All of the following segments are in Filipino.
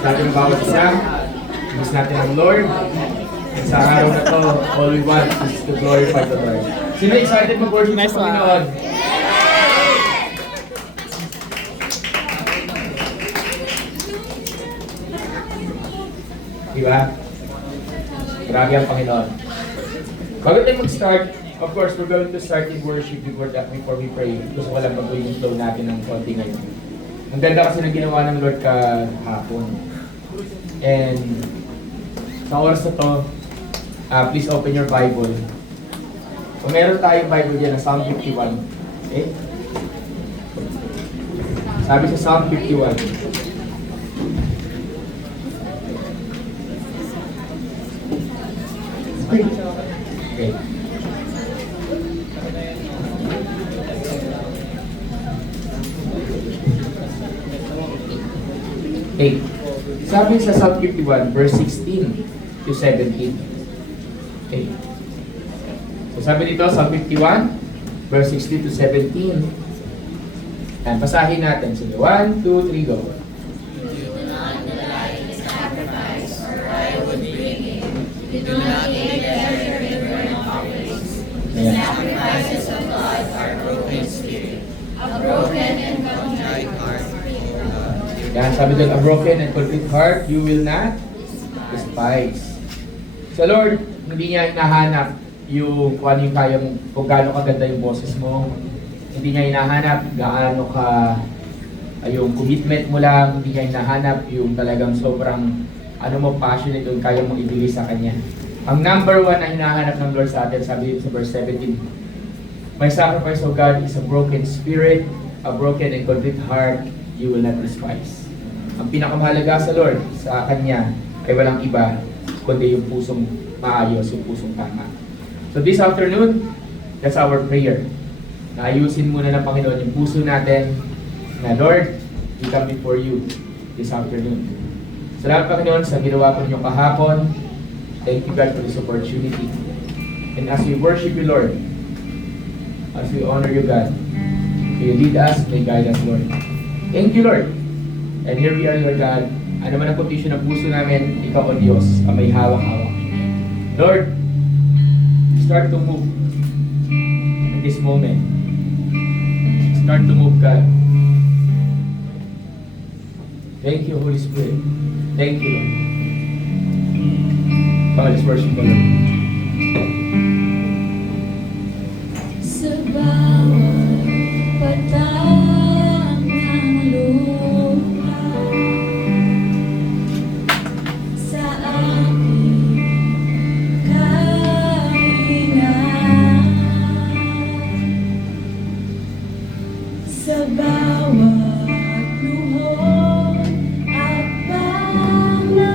Sa ating bawat isa, miss natin ang Lord. At sa araw na to, all we want is to glorify the Lord. Sino excited mag-worship Nice sa one. Panginoon? Diba? Grabe ang Panginoon. Bago tayo mag-start, of course, we're going to start in worship before we pray. Gusto ko lang pag-uwi yung flow natin ng konti ngayon. Ang ganda kasi ng ginawa ng Lord kahapon. And sa oras na to, please open your Bible. Kung meron tayong Bible dyan na Psalm 51. Okay? Sabi sa Psalm 51. Okay. Okay. Sabi sa Psalm 51, verse 16 to 17. Okay. So sabi dito, Psalm 51, verse 16 to 17. And basahin natin. Sige, 1, 2, 3, go. Ayan. Sacrifices of God are broken spirit, a broken and contrite heart. Yan, sabi doon, a broken and contrite heart, you will not despise. So Lord, hindi niya hinahanap yung kung ano yung kaya mo, kung gaano kaganda yung boses mo. Hindi niya hinahanap gaano ka yung commitment mo lang. Hindi niya hinahanap yung talagang sobrang ano mo, passionate yung kaya mong ibigay sa Kanya. Ang number one na hinahanap ng Lord sa atin, sabi dito sa verse 17, my sacrifice, O God, is a broken spirit, a broken and contrite heart, you will not despise. Ang pinakamahalaga sa Lord, sa Kanya, ay walang iba, kundi yung pusong maayos, yung pusong tama. So this afternoon, that's our prayer. Naayusin muna ng Panginoon yung puso natin na, Lord, we come before you this afternoon. Salamat, Panginoon, sa ginawa ko niyo kahapon. Thank you, God, for this opportunity. And as we worship you, Lord, as we honor you, God, may you lead us, may guide us, Lord. Thank you, Lord. And here we are, Lord God. Ano man ang condition ng puso namin, Ikaw, O Diyos, ang may hawak-hawak. Lord, start to move in this moment. Start to move, God. Thank you, Holy Spirit. Thank you, Lord. Let's worship the Lord. Sa bawat patang ng lupa, sa aking kainan, sa bawat luhod at panalangin,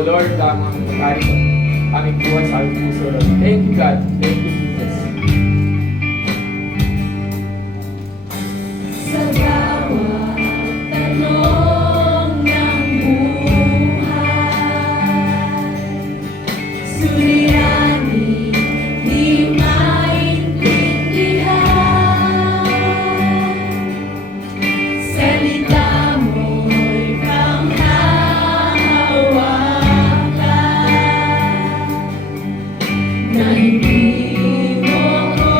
O Lord, lamang magkari sa aming buhay sa aming puso, Lord. Thank you, God. Thank you, Jesus. Sa bawat tanong ng buhay, suliranin, di maintindihan. Salita mo'y panghahawakan, na hindi mo ko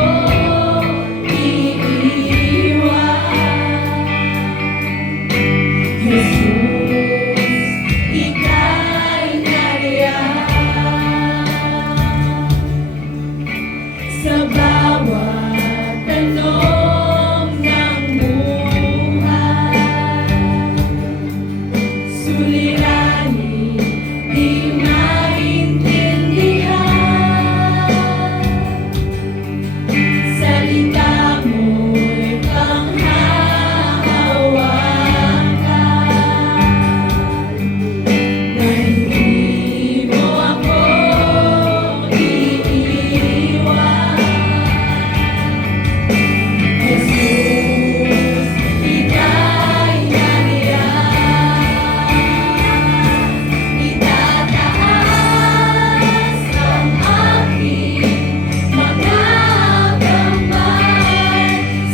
iiwan. Jesus, ika'y nariyan sa bawat tanong ng buhay. Suliranin, di maintindihan. Salita mo'y panghahawakan, na hindi mo ako iiwan. Jesus, ika'y nariyan. Itataas ang aking mga kamay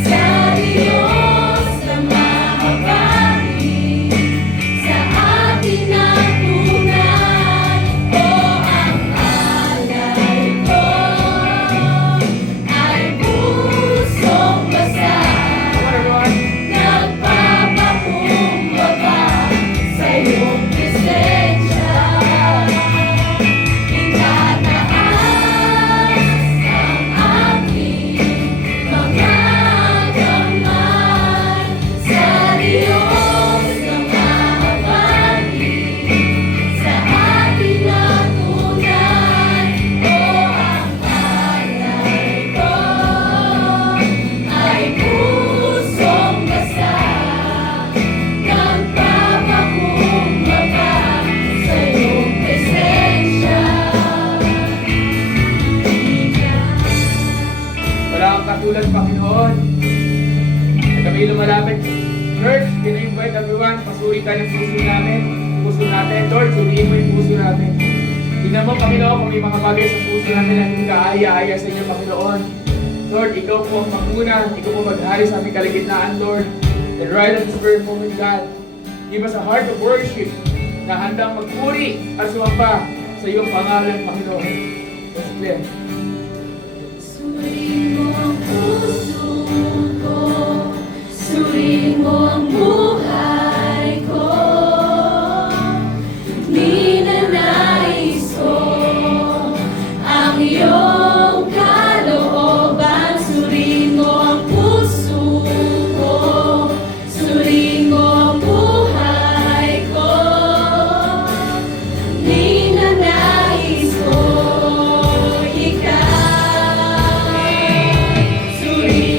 sa Diyos na mahabagin sa atin ang tunay. O ang alay ko ay pusong basa, nagpapakumbaba sa iyong presensya. Itataas ang aking mga kamay sa Diyos na mahabagin sa atin ang tunay. O ang alay ko ay pusong basa, nagpapakumbaba sa iyong presensya. Wala kang katulad, Panginoon. At kami lumalapit. Church, kina-invite everyone. Pasuri tayo ng puso namin. Puso natin. Lord, suriin mo yung puso natin. Tingnan mo, Panginoon, kung may mga bagay sa puso natin na hindi kaaya-aya sa inyo, Panginoon. Lord, ikaw po ang manguna. Ikaw po maghari sa aming kaligitnaan, Lord. And right at this very moment, God, give us a heart of worship na handang magpuri at sumamba sa iyong pangalan, Panginoon. Let's play. Suriin mo ang puso ko, suriin mo ang buhay ko. Ninanais ko ang iyong kalooban. Suriin mo ang puso ko, suriin mo ang buhay ko. Ninanais ko ikaw. Suriin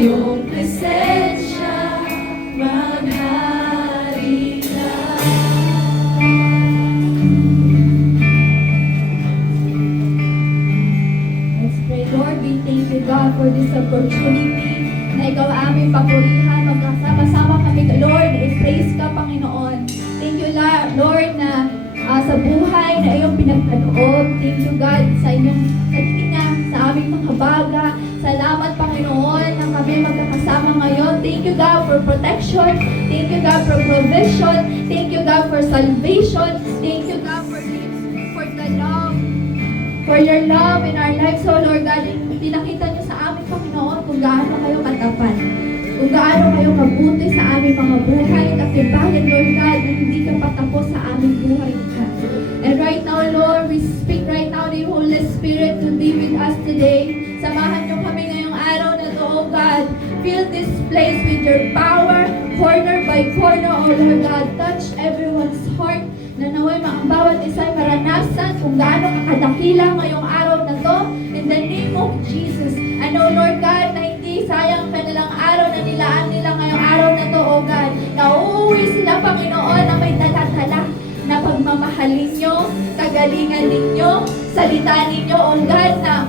iyong presensya, maghari ka. Let's pray, Lord, we thank you, God, for this opportunity na ikaw aming papurihan, magkasama-sama kami, Lord, i-praise ka, Panginoon. Thank you, Lord, na sa buhay na iyong pinagkaloob. Thank you, God, sa inyong kanina, sa aming mga baga. Salamat, Panginoon, na kami magkakasama ngayon. Thank you, God, for protection. Thank you, God, for provision. Thank you, God, for salvation. Thank you, God, for the love. For your love in our lives, oh Lord God, pinakita niyo sa amin, Panginoon, kung gaano kayo katapat. Kung gaano kayo mabuti sa aming mga buhay. Kasi bakit, Lord God, na hindi ka patapos sa aming buhay, God. And right now, Lord, we speak right now, the Holy Spirit to be with us today. Samahan niyo kami ngayong araw na to, oh God. Fill this place with your power, corner by corner, oh Lord God. Touch everyone's heart, na naway ang bawat isa ay maranasan kung gaano kakadakila ngayong araw na to. In the name of Jesus. I know, Lord God, na hindi sayang kanilang araw na nilaan nila ngayong araw na to, oh God. Na uuwi sila, Panginoon, na may talatala na pagmamahalin nyo, kagalingan ninyo, salita ninyo, oh God, na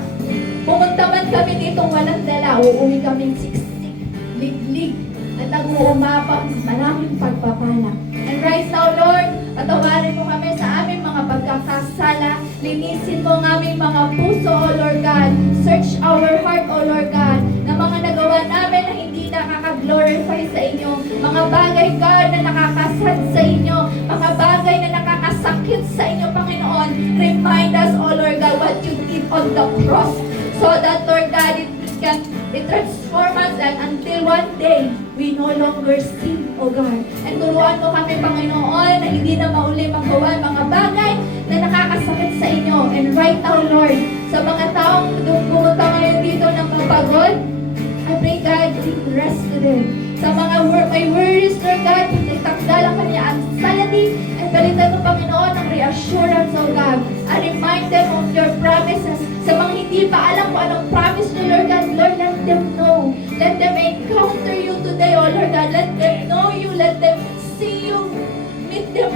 pumunta man kami ditong walang dala, uuwi kaming siksik, liglig, at nag-uumapang maraming pagpapala. And right now, Lord, patawarin mo kami sa aming mga pagkakasala. Linisin mo ang aming mga puso, O Lord God. Search our heart, O Lord God, na mga nagawa namin na hindi nakaka-glorify sa inyo. Mga bagay, God, na nakakasad sa inyo. Mga bagay na nakakasakit sa inyo, Panginoon. Remind us, O Lord God, what you did on the cross. So that, Lord God, it transform us and until one day, we no longer sin, O God. And turuan mo kami, Panginoon, na hindi na mauli magawa mga bagay na nakakasakit sa inyo. And right now, Lord, sa mga taong pumunta ngayon dito ng mapagod, I pray, God, give rest to them. Sa mga may worries, Lord God, itakdal ang kanyang anxiety and balitan mo, Panginoon, ng reassurance, O God. And remind them of your promises. Sa mga hindi pa alam kung anong promise nyo, Lord God, Lord, let them know. Let them encounter you today, O Lord God. Let them know you. Let them see you. Meet them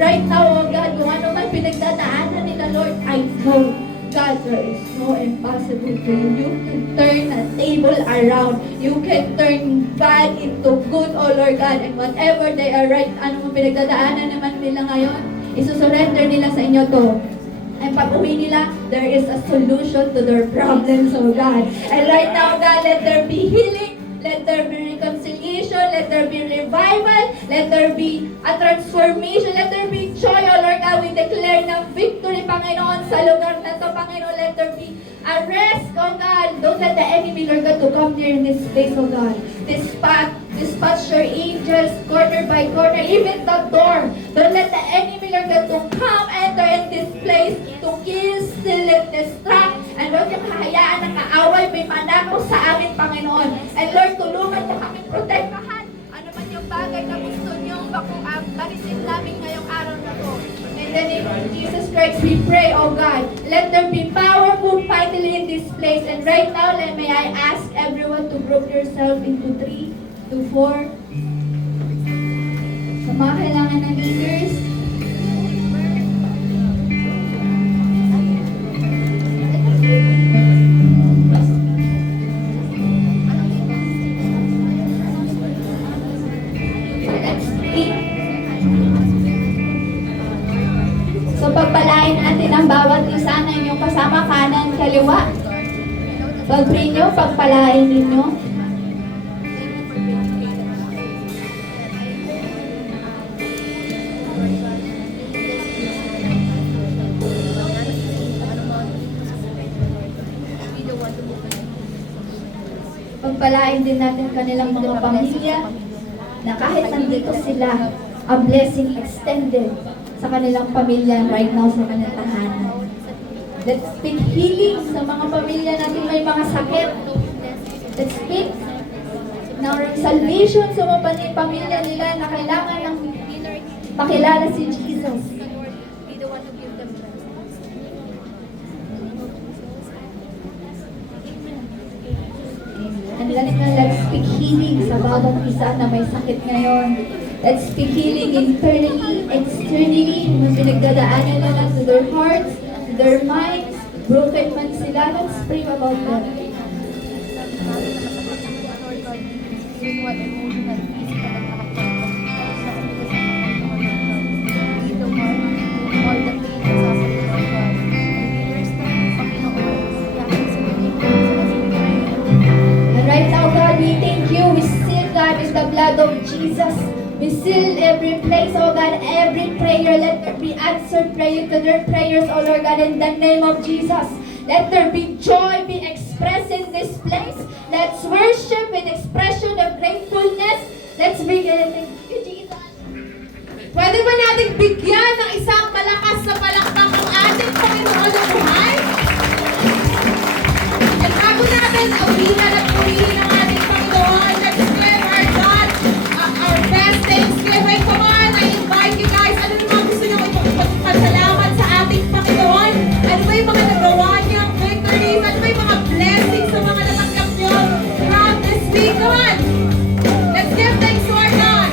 right now, O God. Kung ano man pinagdadaanan nila, Lord, I know, God, there is no impossible to you. You can turn a table around. You can turn bad into good, O Lord God. And whatever they are right, ano man pinagdadaanan naman nila ngayon, isusurrender nila sa inyo to. And pag-uwi nila, there is a solution to their problems, oh God. And right now, God, let there be healing, let there be reconciliation, let there be revival, let there be a transformation, let there be joy, oh Lord God. We declare ng victory, Panginoon, sa lugar na to, Panginoon. Let there be a rest, oh God. Don't let the enemy, Lord God, to come near in this place, oh God. Dispatch your angels, corner by corner, even the door. Don't let the enemy, Lord God, to come enter in this place, to kill, steal, and distract. And Lord, yung kahayaan ng kaaway, may manakaw sa amin, Panginoon. And Lord, tulungan mo kami protektahan. Ano man yung bagay na gusto niyong barisin namin ngayong araw na to. In the name of Jesus Christ, we pray, oh God. Let there be powerful finally in this place. And right now, may I ask everyone to group yourself into 3 to 4. Sa mga kailangan ng leaders, let's speak. So pagpalain natin ang bawat isa na inyong kasama kanan, kaliwa. Pag-pray nyo, pagpalain ninyo. Pagpalain din natin kanilang mga pamilya na kahit nandito sila, a blessing extended sa kanilang pamilya right now sa kanilang tahanan. Let's speak healing sa mga pamilya natin may mga sakit. Let's speak ng salvation sa mga pamilya nila na kailangan ng makilala si Jesus. And Let's speak healing sa bawat isa na may sakit ngayon. Let's speak healing internally, externally, yung pinagdadaanan nila to their hearts, to their minds, broken man sila. Let's pray about them. And right now, God, we thank you. We seal, God, with the blood of Jesus. We seal every place, oh God, every prayer. Let there be answered prayer to their prayers, oh Lord God, in the name of Jesus. Let there be joy be expressed in this place. Let's worship with expression of gratefulness. Let's begin. Thank you, Jesus. Pwede ba natin bigyan ng isang malakas na palakpak ang ating Panginoon na buhay? At bago natin awitan at purihin ang ating Panginoon, let's give our God our best thanksgiving. Come on, I invite you guys. Ano naman gusto nyo ipagpasalamat sa ating Panginoon? Ano ba yung mga nagawa niyang victories? Ano ba yung mga blessings sa mga natanggap nyo throughout this week? Come on, let's give thanks to our God.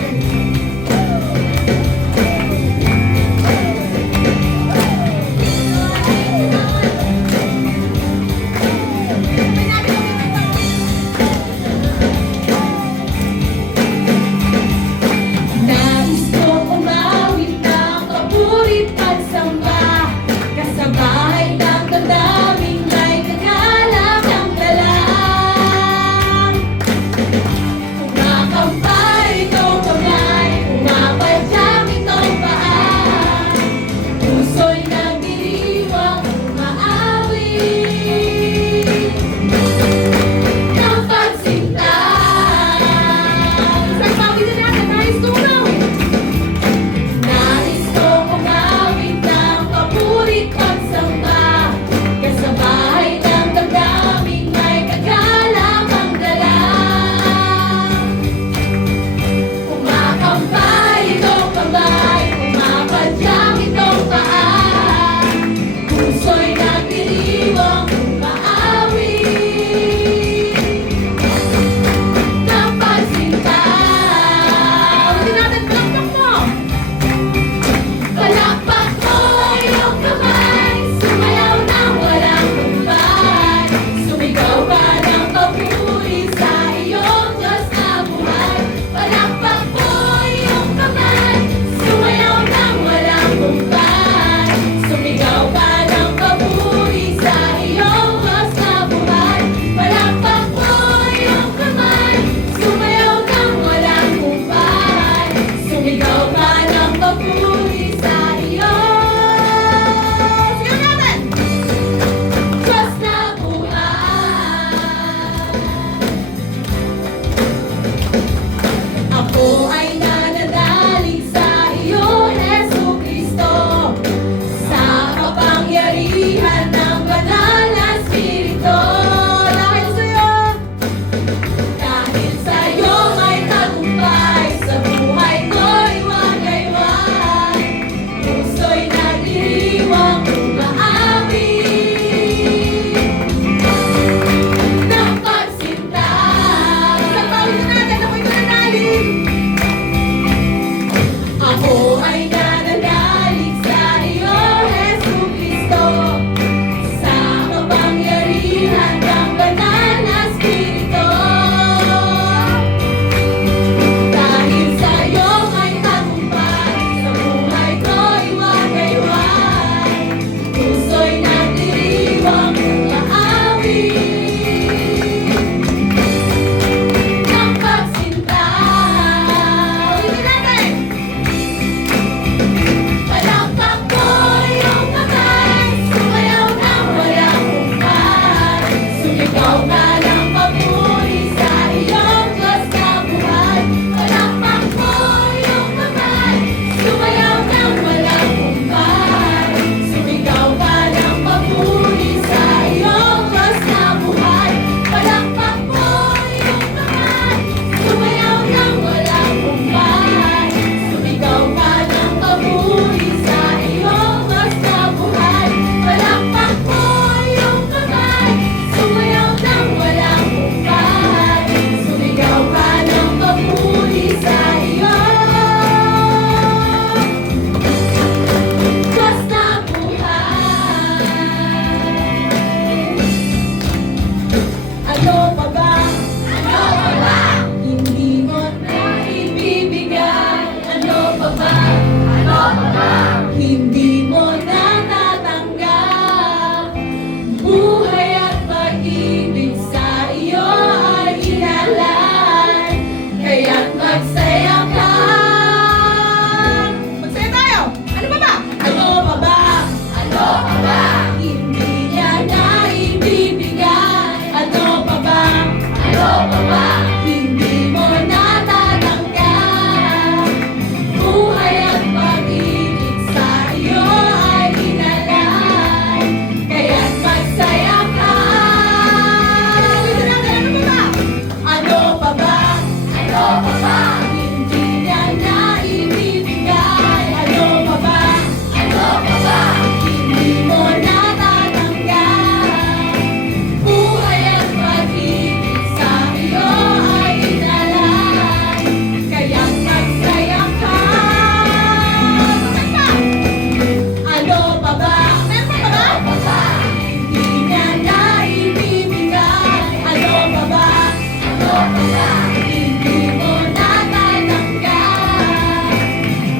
Hindi mo natatanggap.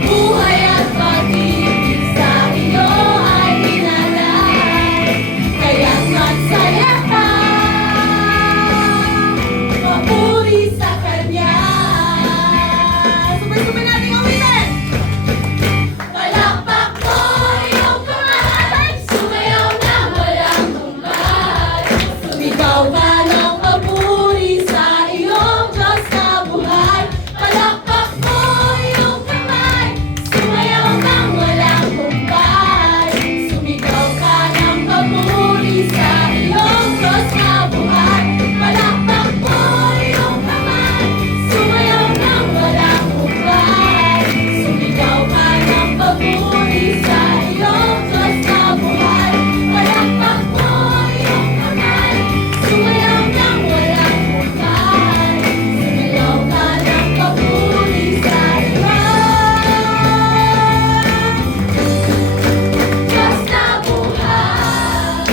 Buhay at pag-ibig sa iyo ay hinalay. Kaya't magsaya ka, papuri sa Kanya. Sabay-sabay natin awitin! Palakpak mo iyong kamay, sumayaw na walang humpay. Sumigaw ka ng papuri sa iyong Diyos na buhay. Palakpak mo iyong kamay, sumayaw ng walang humpay. Sumigaw ka ng papuri sa iyong Diyos na buhay. Palakpak mo iyong kamay, sumayaw ng walang humpay. Sumigaw ka ng papuri sa iyong Diyos na buhay. Palakpak mo iyong kamay, sumayaw ng walang humpay. Sumigaw ka ng papuri sa iyong Diyos na buhay.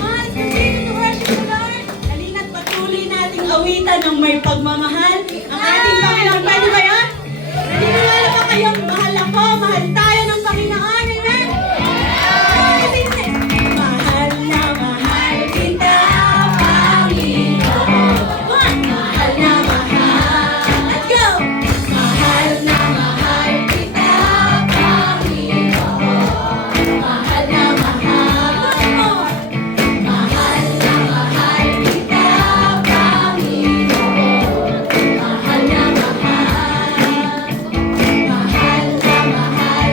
Let's continue to worship the Lord. Halina't patuloy nating awitan ng may pagmamahal ang ating Panginoon. Pwede ba yan? Naniniwala ba kayong mahal ako, mahal tayo ng Panginoon? Amen? Mahal na mahal kita, Panginoon. Mahal na mahal. Let's go! Mahal na mahal kita, Panginoon. Mahal na mahal. One more. Mahal na mahal kita, Panginoon. Mahal na mahal. Mahal na mahal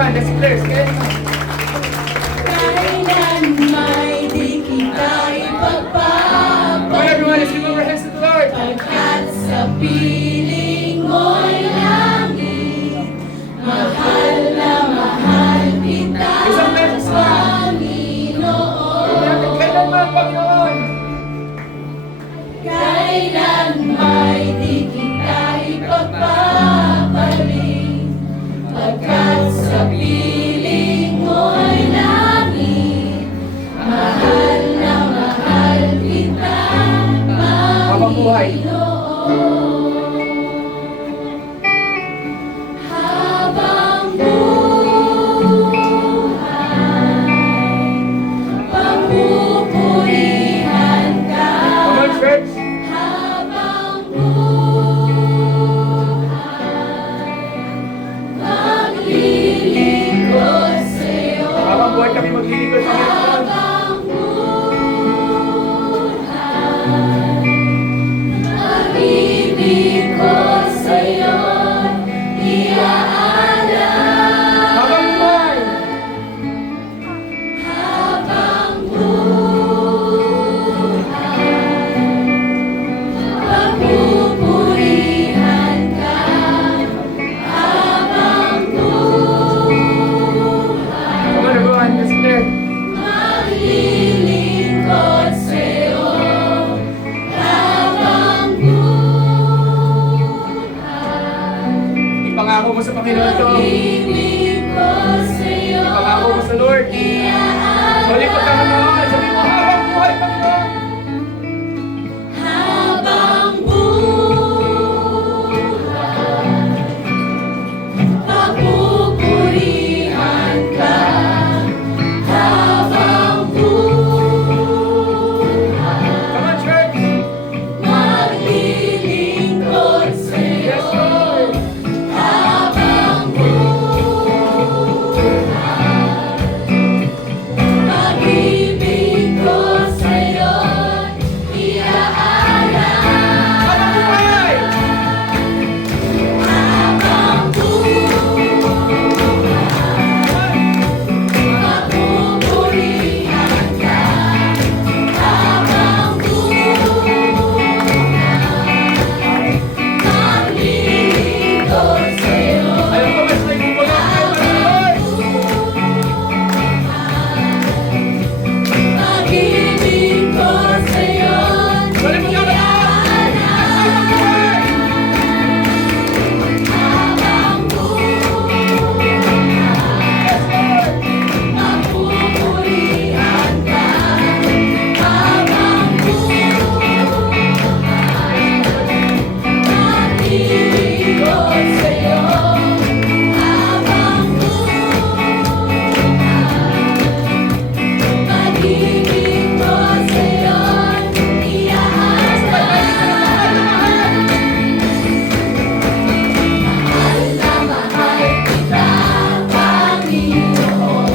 naman, let's clear. Kaya naman. Kailan may di kita Come on, everyone, let's give our hands to the Lord. Pagkat sa piling mo'y langit, mahal na mahal kita, Isang beses pa. Panginoon. Kailanman, Panginoon. Kailan may di kita ipagpapaling, pagkat sa piling mo'y langit, mahal na mahal kita, Habang buhay. Habang buhay, pagpupurihan ka. Come on, church. Habang buhay, maglilingkod sa'yo. Habang buhay kami maglilingkod sa Panginoon. Habang buhay, pag-ibig ko sa'yo, iaalay. Habang buhay. Habang buhay, pagpupurihan ka. Habang buhay, Come on, everyone, let's clear. maglilingkod sa'yo. Habang buhay, Ipangako mo sa Panginoon to. maglilingkod sa'yo. Ipangako mo sa Lord. Muli pagkakataon, sabi mo, habang buhay, Panginoon. Habang buhay, pagpupurihan ka. Habang buhay, Come on, church. maglilingkod sa'yo. Yes, Lord. Habang buhay, pag-ibig ko sa'yo, iaalay. Habang buhay. Habang buhay, pagpupurihan ka. Habang buhay, maglilingkod sa'yo. Alam ko, mas nagbubulang kayo, Panginoon. Pag-ibig ko sa'yo, Muli pagkakataon. Habang buhay. habang buhay, Yes, Lord. magpupurihan ka. Habang buhay, pag-ibig ko sa'yo. Habang buhay, pag-ibig ko sa'yo, iaalay. Mahal na mahal kita, Panginoon.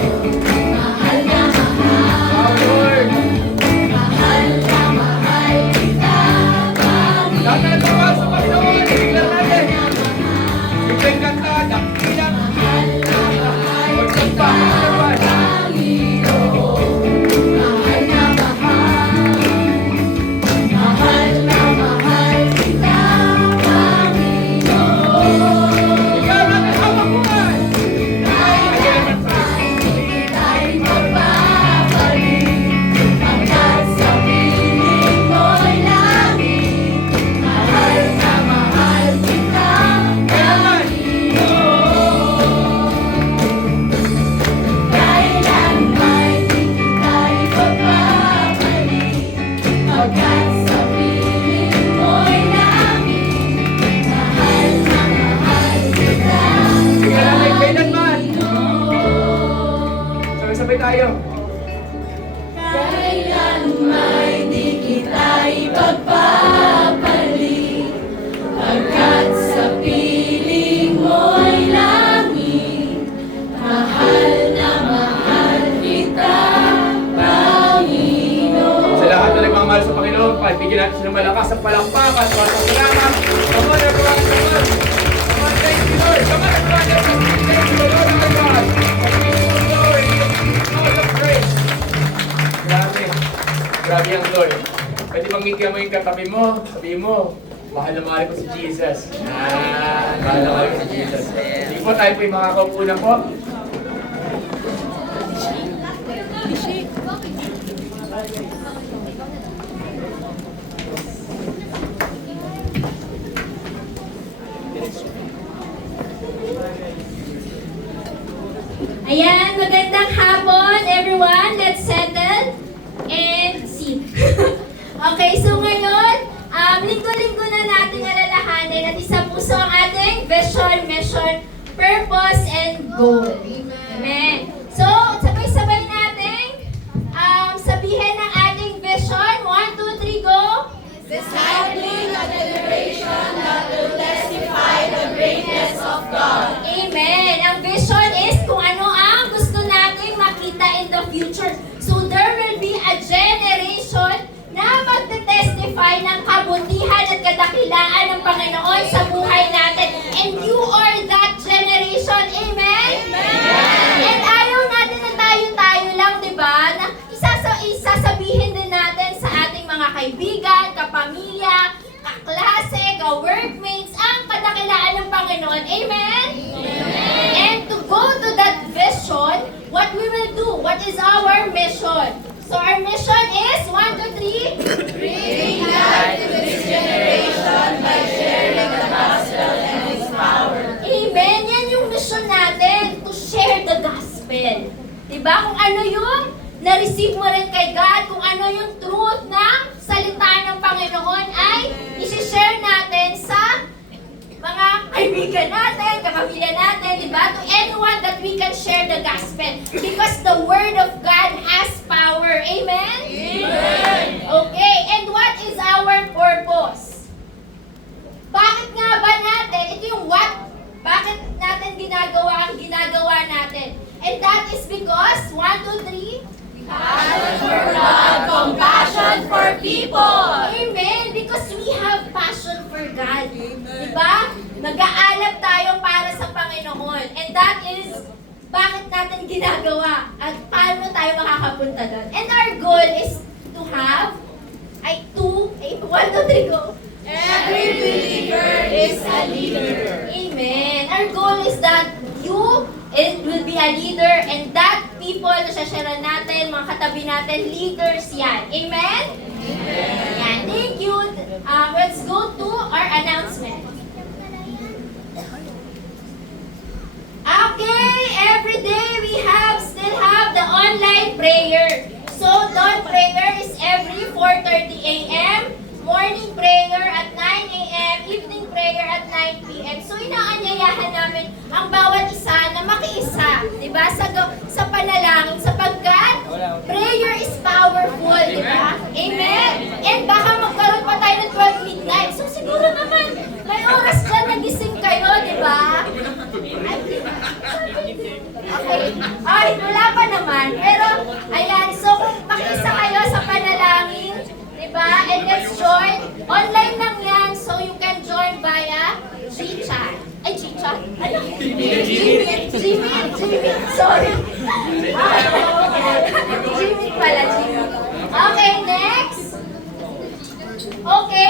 Mahal na Wow, Lord. mahal na mahal kita, Lahat na Panginoon. natawa sa Panginoon. Biglang natin. Biglang kanta, dakilang. Mahal na mahal Huwag kang kita, pa, Panginoon. Mahal na mahal. Mahal na mahal kita, Panginoon. Ikaw natin habang buhay. Kailan tayo magbabalik, pagkat sa piling mo'y langit. Mahal na mahal kita, Panginoon. Kailan may di kita ipagpapalik, pagkat sa piling mo'y langit. Mahal na mahal kita, Kailanman. Sabay-sabay tayo. Kailan may di kita ipagpapalik, pagkat sa piling mo'y langit. Mahal na mahal kita, Panginoon. Sa lahat na nagmamahal sa Panginoon, pagbigyan natin siya ng malakas at palakpakan. Salamat. Come on, everyone. Come on. Come on, thank you, Lord. Come on, everyone. Let's thank you, Lord, our God. Grabe ang Lord. Pwede bang ngitiyan mo yung katabi mo? Sabihin mo, mahal na mahal ko si Jesus. Mahal na mahal ko si Jesus. Sige po, tayo po yung makakaupo na po. Ayan, magandang hapon, everyone. Let's settle and sit. Okay, so ngayon, linggo-linggo na natin alalahanin at isa puso ang ating vision, mission, purpose, and goal. Amen. So, sabay-sabay natin sabihin ang ating vision. 1, 2, 3, go! Discipling a generation that will testify the greatness of God. Amen. Ang vision is kung ano ang gusto nating makita in the future. So there will be a generation na magte-testify ng kabutihan at kadakilaan ng Panginoon sa buhay natin. And you are that generation. Amen? And ayaw natin na tayo-tayo lang, di ba? Na isasabihin din natin sa ating mga kaibigan, kapamilya, kaklase, ka-workmates, ang kadakilaan ng Panginoon. Amen? And to go to that vision, what we will do? What is our mission? So our mission is 1, 2, 3. Bring life to this generation by sharing the gospel and its power. Amen. Yan yung mission natin, to share the gospel. Diba? Kung ano yung na-receive mo rin kay God, kung ano yung truth ng salita ng Panginoon ay isi-share natin sa mga kaibigan natin, kapamilya natin, di ba? To anyone that we can share the gospel. Because the word of God has power. Amen? Amen. Okay, and what is our purpose? Bakit nga ba natin, ito yung what, bakit natin ginagawa ang ginagawa natin? And that is because, 1, 2, 3, Passion for God, compassion for people. Amen. Because we have passion for God. Diba? Nag-aalab tayo para sa Panginoon. And that is bakit natin ginagawa at paano tayo makakapunta doon. And our goal is to have, 1, 2, 3, go. Every believer is a leader. Amen. Our goal is that you will be a leader and that people na sasyaran natin, mga katabi natin, leaders yan. Amen? Amen. Yan. Thank you. Let's go to our announcement. Okay, every day we still have the online prayer. So, dawn prayer is every 4:30 a.m., morning prayer at 9 a.m., evening prayer at 9 p.m. So, inaanyayahan namin ang bawat isa na makiisa, di ba? Sa panalangin, sapagkat prayer is powerful, di ba? Amen? And baka magkaroon pa tayo ng 12 midnight. So, siguro naman, may oras dyan nagising kayo, di ba? Okay. Ay, wala pa naman. Pero, ayan, so kung makiisa kayo sa panalangin, diba? And let's join. Online lang yan, so you can join via GChat. Ay, GChat? Ano? Gmeet. Sorry. Gmeet pala, Gmeet. Okay, next. Okay,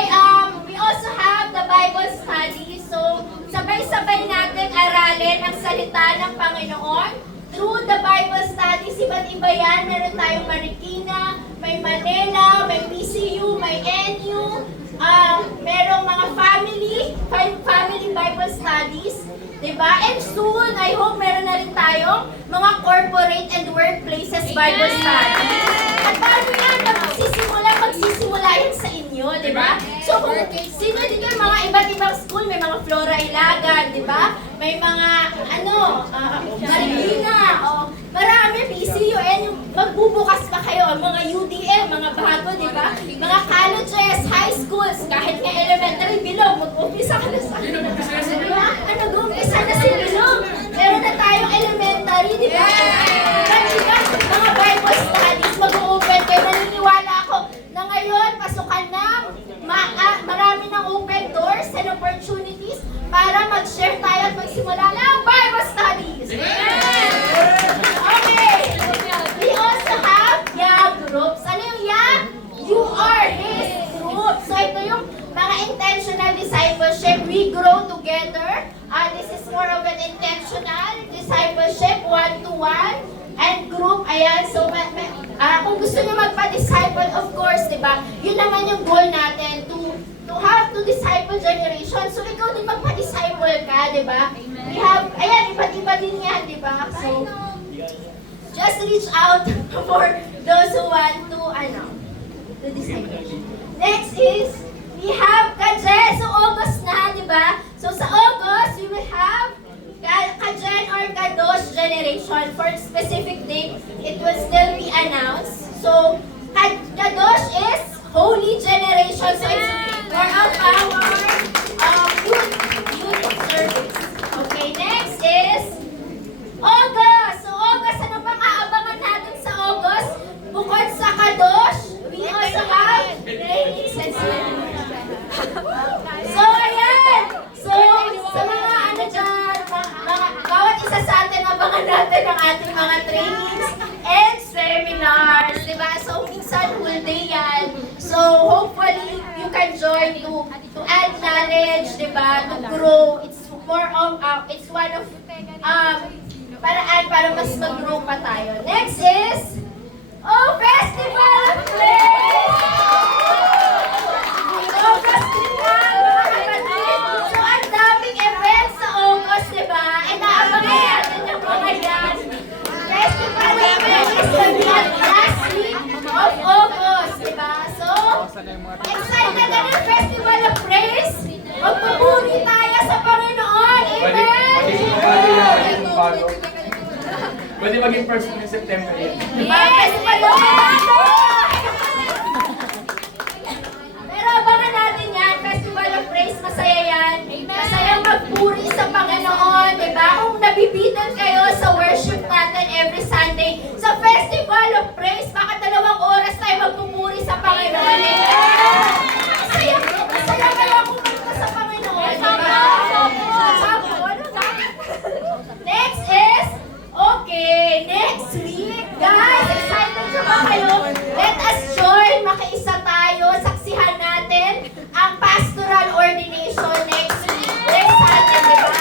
we also have the Bible study. So, sabay-sabay natin aralin ang salita ng Panginoon through the Bible studies. Iba't iba yan. Meron tayong Marikina, may Manila, may PCU, may NU, merong mga family Bible studies. Diba? And soon, I hope meron na rin tayong mga corporate and workplaces Bible studies. At paano yan? Magsisimula yan sa inyo, di ba? So, kung sino din yung mga iba't ibang school, may mga Flora Ilagan, di ba? May mga, Marikina, marami, PCUN, magbubukas pa kayo, mga UDM, mga bago, di ba? Mga colleges, high schools, kahit nga elementary, bilog, mag-umpisa ka na sa diba? Nag-umpisa na si bilog. Meron na tayong elementary, di ba? Diba? Mga Bible studies, mag-open kayo. Naniniwala ako na ngayon, pasukan na, marami ng open doors and opportunities para mag-share tayo at magsimula ng Bible studies. Amen! Okay! We also have YA groups. Ano yung YA? together. This is more of an intentional discipleship, one-to-one, and group. Ayan, so kung gusto nyo magpa-disciple, of course, di ba? Yun naman yung goal natin, to have to disciple generation. So, ikaw din magpa-disciple ka, di ba? We have, ayan, iba-iba din yan, di ba? So, just reach out for those who want to disciple. Next is, we have Kajen. So, August na, di ba? So, sa August, we will have Kajen or Kadosh generation. For specific date, it will still be announced. So, Kadosh is holy generation. So, it's more of our youth service. Okay, next is August. So, August, ano pang aabangan natin sa August? Bukod sa Kadosh, we also have training session. So, ayan! So, sa mga ano dyan, bawat isa sa atin, abangan natin ang ating mga trainings and seminars, di ba? So, minsan whole day yan. So, hopefully, you can join to add knowledge, di ba? To grow. It's more of, it's one of paraan para mas mag-grow pa tayo. Next is, Festival of Praise! Festival, mga kapatid. So, ang daming events sa August, di ba? And naabangan natin yung mga yan. Festival of Praise is the last week of August, di ba? So, excited na ng Festival of Praise. Magpupuri tayo sa Panginoon. Amen! Pwede maging 1st ng September yan. Yes! Pero abangan natin yan, Festival of Praise, masaya yan. Masaya magpuri sa Panginoon, di ba? Kung nabibitan kayo sa worship natin every Sunday, sa Festival of Praise, baka 2 oras tayo magpupuri sa Panginoon. Masaya kayo kumanta sa Panginoon. Next is, okay, next week, guys, excited na ba kayo? Let us join, makiisa tayo, saksihan natin ang pastoral ordination next week. Next Sunday, di ba?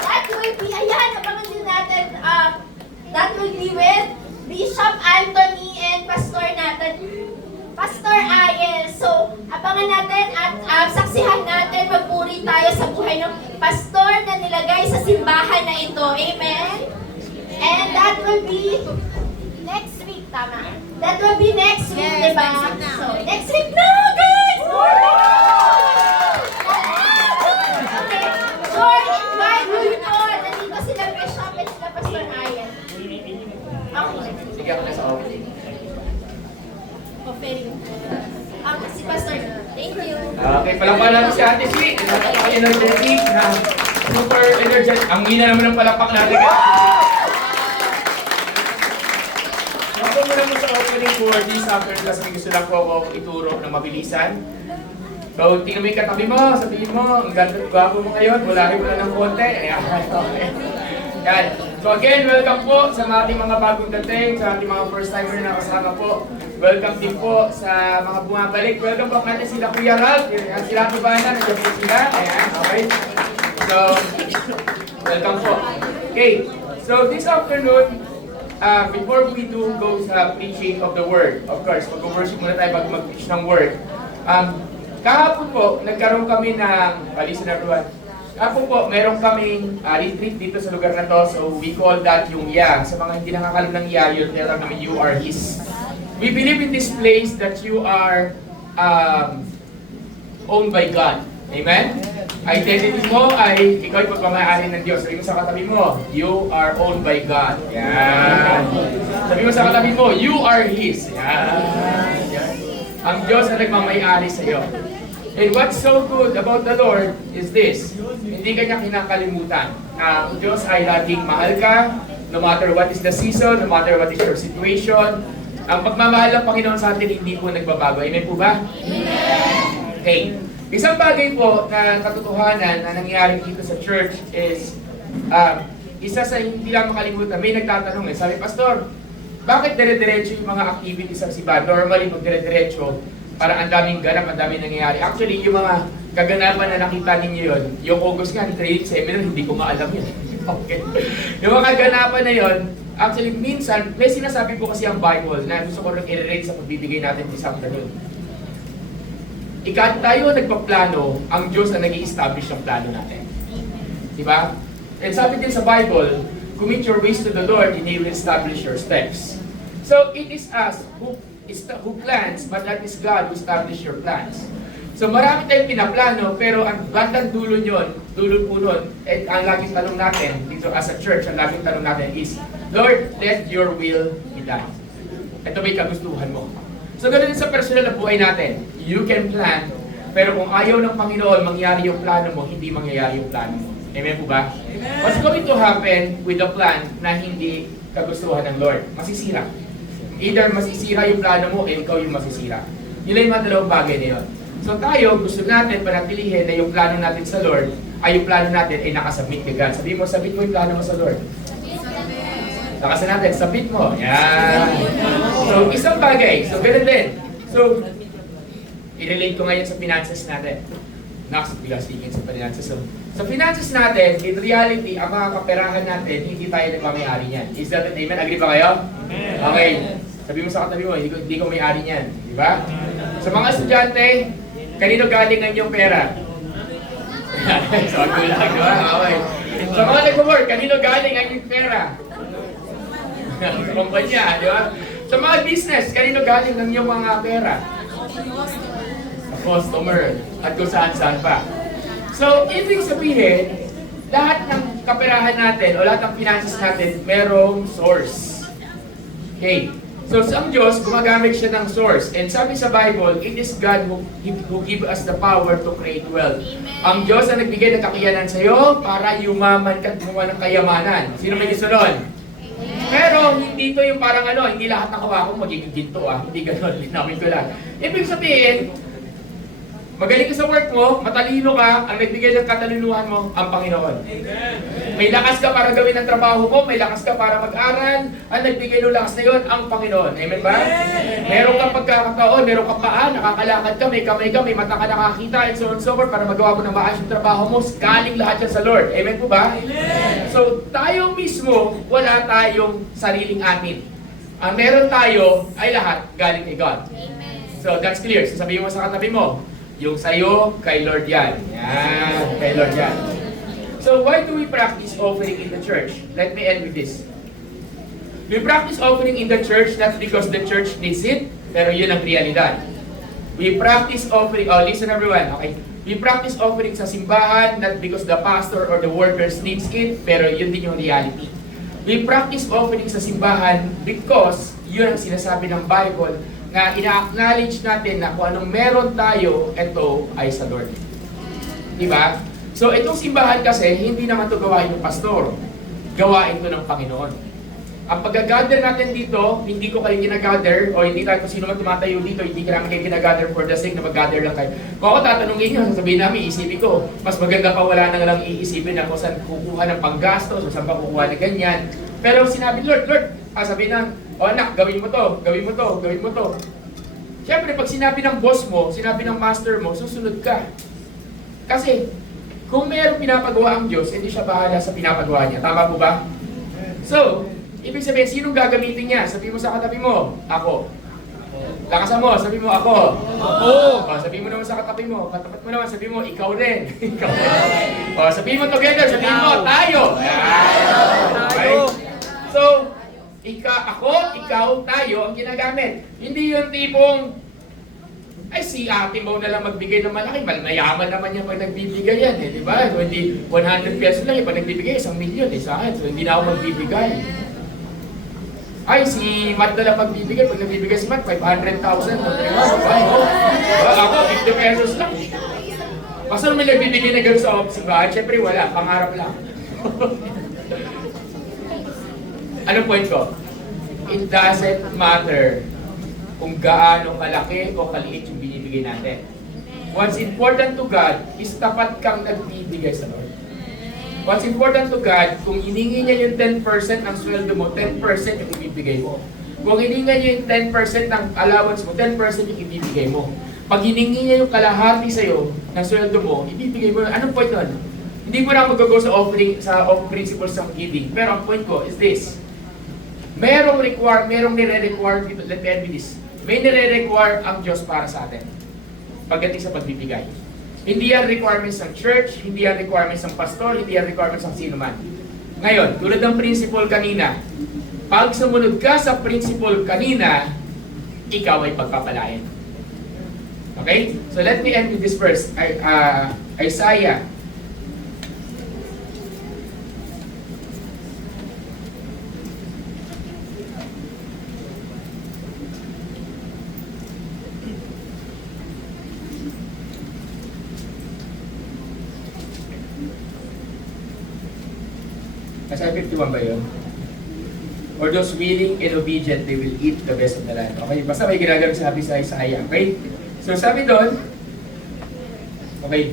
That will be, ayan, abangan din natin, that will be with Bishop Anthony and Pastor natin, Pastor Ayel. So, abangan natin at saksihan natin, magpuri tayo sa buhay ng pastor na nilagay sa simbahan na ito. Amen? And that will be next week, tama? That will be next week, di ba? So, next week na, guys! Okay. Joy, invite mo yun on. Nandito sila Bishop at sila Pastor Ayel. Okay. Sige ako na sa opening. Very good. Si Pastor. Thank you. Okay, palakpakan natin si Ate Sweet. Napaka-energetic na super energetic. Ang hina naman ng palakpak natin. Ako muna mo sa opening for this afternoon kasi may gusto lang po ako ituro na mabilisan. So, tingnan mo yung katabi mo, sabihin mo, ang ganda-gwapo mo ngayon, bulahin mo lang ng konti. Ayan, okay. Yan. So again, welcome po sa ating mga bagong dating, sa ating mga first timer na kasama po. Welcome din po sa mga bumabalik. Welcome po natin sila Kuya Ralph. Yan, sila Tubana, nandiyan po sila. Ayan, okay. So, welcome po. Okay, so this afternoon, before we do go sa preaching of the word, of course, mag-worship muna tayo bago mag-preach ng word. Kahapon po, nagkaroon kami ng, listen everyone, kahapon po, meron kaming retreat dito sa lugar na to, so we call that yung Ya. Sa mga hindi nakakalam ng Ya, yun, tell namin you are His. We believe in this place that you are owned by God. Amen? Identity mo ay ikaw ay pagmamayari ng Diyos. Sabi mo sa katabi mo, you are owned by God. Yan. Sabi mo sa katabi mo, you are His. Yan. Yan. Ang Diyos na nagmamayari sa iyo. And what's so good about the Lord is this. Hindi ka niya kinakalimutan. Ang Diyos ay laging mahal ka, no matter what is the season, no matter what is your situation. Ang pagmamahal ng Panginoon sa atin hindi po nagbabago. Amen po ba? Amen! Okay. Isang bagay po na katotohanan na nangyayari dito sa church is isa sa hindi lang makalimutan. May nagtatanong sabi, Pastor, bakit dire-diretso yung mga activities ng simbahan? Normally, pag dire-diretso, Para ang daming ganap, ang daming nangyayari. Actually, yung mga kaganapan na nakita ninyo yun, yung August nga, training seminar, hindi ko maalam yun. Okay. Yung mga kaganapan na yun, actually, minsan, may sinasabi po kasi ang Bible na gusto ko rin i-relate sa pagbibigay natin this afternoon. Tayo nagpaplano, ang Diyos ang nag-i-establish ng plano natin. Diba? And sabi din sa Bible, commit your ways to the Lord and He will establish your steps. So, it is us who plans, but that is God who establish your plans. So marami tayong pinaplano, pero ang bandang dulo po nun, at ang laging tanong natin, dito as a church, ang laging tanong natin is, Lord, let your will be done. Ito may kagustuhan mo. So ganoon din sa personal na buhay natin. You can plan, pero kung ayaw ng Panginoon, mangyari yung plano mo, hindi mangyayari yung plano mo. Amen po ba? What's going to happen with the plan na hindi kagustuhan ng Lord? Masisira. Either masisira yung plano mo, eh ikaw yung masisira. Yun lang yung mga dalawang bagay na yun. So tayo, gusto natin panatilihin na yung plano natin sa Lord, ay yung plano natin ay nakasubmit kay God. Sabihin mo, submit mo yung plano mo sa Lord. Nakasan natin, submit mo. Yan. So, isang bagay. So, ganun din. So, i-relate ko ngayon sa finances natin. Bigla speaking sa finances. So, sa finances natin, in reality, ang mga kaperahan natin, hindi tayo nagmamayari niyan. Is that an amen? Agree ba kayo? Okay. Sabi mo sa katabi mo, hindi ko may-ari niyan. Di ba? Sa mga estudyante, kanino galing ang iyong pera? So, gulang, di ba? Okay. Sa mga nag-work, kanino galing ang iyong pera? Sa kumpanya, di ba? Sa mga business, kanino galing ang iyong mga pera? Sa customer. At kung saan-saan pa. So, ibig sabihin, lahat ng kaperahan natin o lahat ng finances natin, merong source. Okay. So, ang Diyos, gumagamit siya ng source. And sabi sa Bible, it is God who give us the power to create wealth. Ang Diyos ang nagbigay ng kakayanan sa iyo para yumaman ka at gumawa ng kayamanan. Sino may gusto nun? Pero hindi ito yung parang hindi lahat ng kawa ko magiging ginto Hindi gano'n, linawin ko lang. Ibig sabihin, magaling ka sa work mo, matalino ka, ang nagbigay ng katalinuhan mo, ang Panginoon. May lakas ka para gawin ang trabaho mo, may lakas ka para mag-aral, ang nagbigay ng lakas na yun, ang Panginoon. Amen ba? Meron kang pagkakataon, meron kang paa, nakakalakad ka, may kamay ka, may mata ka nakakita, and so on and so forth, para magawa mo ng maayos yung trabaho mo, galing lahat yan sa Lord. Amen po ba? So, tayo mismo, wala tayong sariling atin. Ang meron tayo ay lahat galing kay God. So, that's clear. So, sabihin mo sa katabi mo, yung sa'yo, kay Lord yan. Yan, kay Lord yan. So, why do we practice offering in the church? Let me end with this. We practice offering in the church not because the church needs it, pero yun ang realidad. We practice offering, listen everyone, okay? We practice offering sa simbahan not because the pastor or the workers needs it, pero yun din yung reality. We practice offering sa simbahan because yun ang sinasabi ng Bible, na ina-acknowledge natin na kung anong meron tayo, ito ay sa Lord. Diba? So, itong simbahan kasi, hindi naman ito gawain ng pastor. Gawain ito ng Panginoon. Ang pag-gather natin dito, hindi ko kayo ginagather, o hindi tayo kung sino man tumatayo dito, hindi ka namin kayo ginagather for the sake na mag-gather lang kayo. Kung ako tatanungin nyo, sasabihin namin, iisipin ko, mas maganda pa wala nang lang iisipin na kung saan kukuha ng panggastos, o saan pa kukuha ng ganyan. Pero sinabi, Lord, sabihin na, anak, gawin mo to, gawin mo to, gawin mo to. Siyempre, pag sinabi ng boss mo, sinabi ng master mo, susunod ka. Kasi, kung mayroong pinapagawa ang Diyos, hindi siya bahala sa pinapagawa niya. Tama po ba? So, ibig sabihin, sinong gagamitin niya? Sabi mo sa katabi mo, ako. Lakasan mo, sabi mo, ako. Ako. Sabi mo naman sa katabi mo, katapat mo naman, sabi mo, ikaw rin. Ikaw rin. Sabi mo together, sabi mo, tayo. Okay? So, ako, ikaw, tayo ang ginagamit. Hindi yung tipong, ay si ate mo na lang magbigay ng malaki. Mayaman naman yan pag nagbibigay yan. Di ba? So, hindi 100 pesos lang. Pag nagbibigay, 1 million sa akin. So, hindi na ako magbibigay. Ay, si Matt na lang magbibigay. Pag nagbibigay si Matt, 500,000. Ako, 50 pesos lang. Basta naman nagbibigay na gano'n sa simbahan, syempre wala. Pangarap lang. Anong point ko? It doesn't matter kung gaano kalaki o kaliit yung binibigay natin. What's important to God is tapat kang nagbibigay sa Lord. What's important to God, kung hiningi niya yung 10% ng sweldo mo, 10% yung ibibigay mo. Kung hiningi niya yung 10% ng allowance mo, 10% yung ibibigay mo. Pag hiningi niya yung kalahati sa'yo ng sweldo mo, ibibigay mo. Anong point nun? Hindi mo na ako mag-go sa offering, sa principles ng giving. Pero ang point ko is this. Merong nire-require dito. Let me end with this. May nire-require ang Diyos para sa atin. Pagdating sa pagbibigay. Hindi yan requirements ng church, hindi yan requirements ng pastor, hindi yan requirements ng sino man. Ngayon, tulad ng principle kanina, pag sumunod ka sa principle kanina, ikaw ay pagpapalain. Okay? So let me end with this verse. Isaiah. Isaiah 51 ba yun? Or those willing and obedient, they will eat the best of the land. Okay, basta may ginagawa sabi sa Isaiah. Okay? So sabi doon, okay,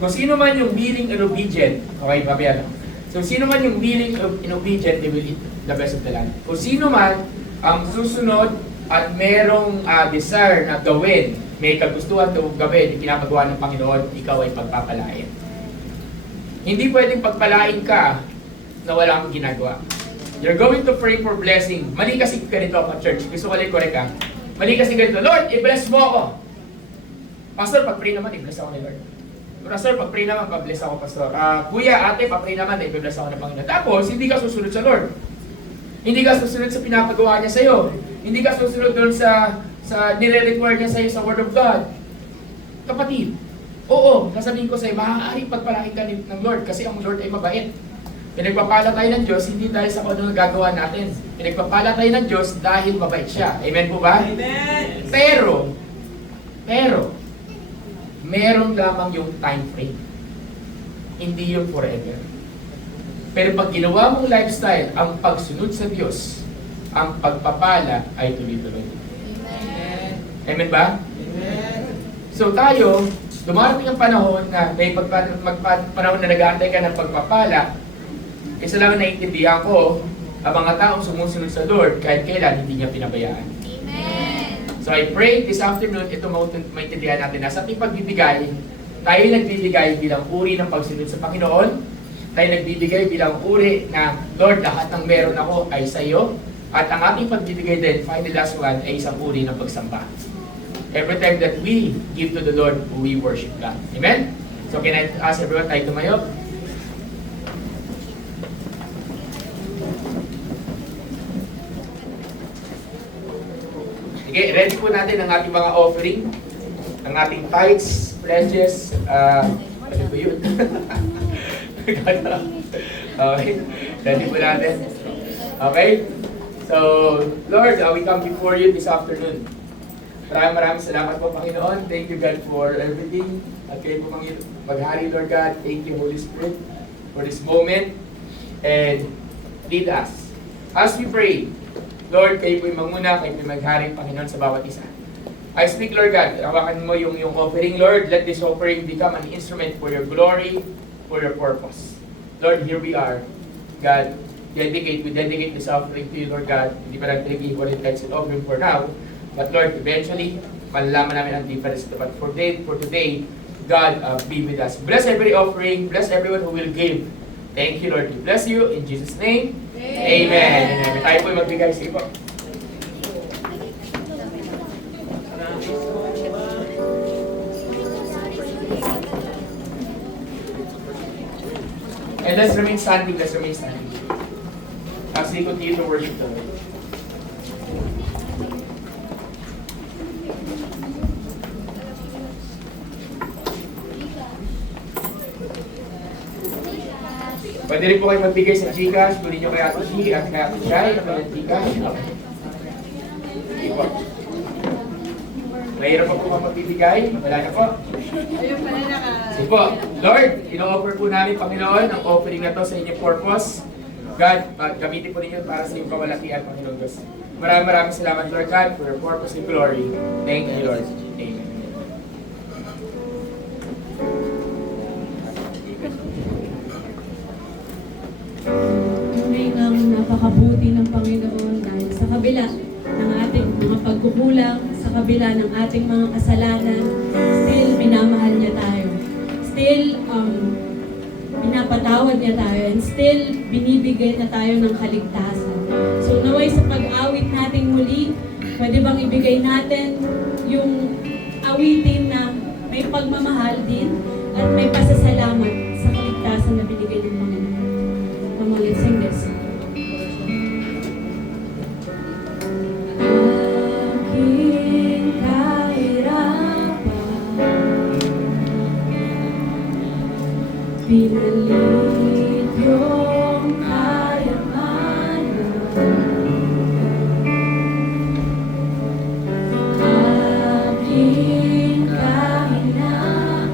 kung sino man yung willing and obedient, okay, pabayaan. So sino man yung willing and obedient, they will eat the best of the land. Kung sino man ang susunod at merong desire na gawin, may kagustuhan na gawin, kinakagawa ng Panginoon, ikaw ay pagpapalain. Hindi pwedeng pagpalain ka na wala kang ginagawa. You're going to pray for blessing. Mali kasi ganito ako church. Gusto ko lang correct ha. Mali kasi ganito, Lord, i-bless mo ako. Pastor, pag-pray naman, i-bless ako ni Lord. Pastor, pag-pray naman, pa-bless ako, Pastor. Kuya, ate, pag-pray naman, i-bless ako ng Panginoon. Tapos, hindi ka susunod sa Lord. Hindi ka susunod sa pinapagawa niya sa'yo. Hindi ka susunod doon sa nire-require niya sa'yo sa Word of God. Kapatid, oo, sasabihin ko sa'yo, maaaring pagpalain ka ng Lord kasi ang Lord ay mabait. Pinagpapala tayo ng Diyos, hindi dahil sa kung ano nagagawa natin. Pinagpapala tayo ng Diyos dahil mabait siya. Amen po ba? Amen! Pero, meron lamang yung time frame. Hindi yung forever. Pero pag ginawa mong lifestyle, ang pagsunod sa Diyos, ang pagpapala ay tuloy-tuloy. Amen. Amen ba? Amen! So tayo, dumarating ang panahon na may panahon na nag-aantay ka ng pagpapala. Isa lang ang naiintindihan ko, ang mga taong sumusunod sa Lord, kahit kailan, hindi niya pinabayaan. Amen. So I pray this afternoon, ito maintindihan natin na sa ating pagbibigay, tayo nagbibigay bilang uri ng pagsunod sa Panginoon, tayo nagbibigay bilang uri na, Lord, lahat ng meron ako ay sa iyo, at ang ating pagbibigay din, finally last one, ay isang uri ng pagsamba. Every time that we give to the Lord, we worship God. Amen? So can I ask everyone tayo tumayo? Okay, ready po natin ang ating mga offering, ang ating tithes, pledges, ano po yun? Okay, ready po natin. Okay? So, Lord, we come before you this afternoon. Maraming salamat po, Panginoon. Thank you, God, for everything. At kayo po, maghari, Lord God. Thank you, Holy Spirit, for this moment. And lead us. As we pray, Lord, kayo po'y manguna, kayo po'y maghari, Panginoon, sa bawat isa. I speak, Lord God, hawakan mo yung offering, Lord. Let this offering become an instrument for your glory, for your purpose. Lord, here we are. God, we dedicate this offering to you, Lord God. Hindi pa lang pinag-iwan ko rin tithes and offering for now. But Lord, eventually, malalaman namin ang difference. But for today, God, be with us. Bless every offering. Bless everyone who will give. Thank you, Lord. We bless you. In Jesus' name, Amen. Amen. Tayo po'y magbigay. Sige po. And let's remain standing. Let's remain standing. As we continue to worship the Lord. Pwede rin po kayo magbigay sa Gcash. Kunin nyo kay Ate G at kay Ate Shai. Ang Gcash. Sige po. Mahirap pa po magbibigay. Wala na po. Sige po. Lord, ino-offer po namin, Panginoon, ang offering na to sa inyong purpose. God, gamitin po ninyo para sa iyong kawalakihan, Panginoon Diyos. Maraming salamat, Lord God, for your purpose and glory. Thank you, Lord. Amen. Tunay ng napakabuti ng Panginoon dahil sa kabila ng ating mga pagkukulang, sa kabila ng ating mga kasalanan, still minamahal niya tayo. Still, pinapatawad niya tayo, and still binibigay na tayo ng kaligtasan. So naway sa pag-awit nating muli, pwede bang ibigay natin yung awitin na may pagmamahal din at may pasasalamat sa kaligtasan na binigay ng Panginoon. Come on, let's sing this. Aking kahirapan, pinalit yung kayamanan. Aking kahinaan,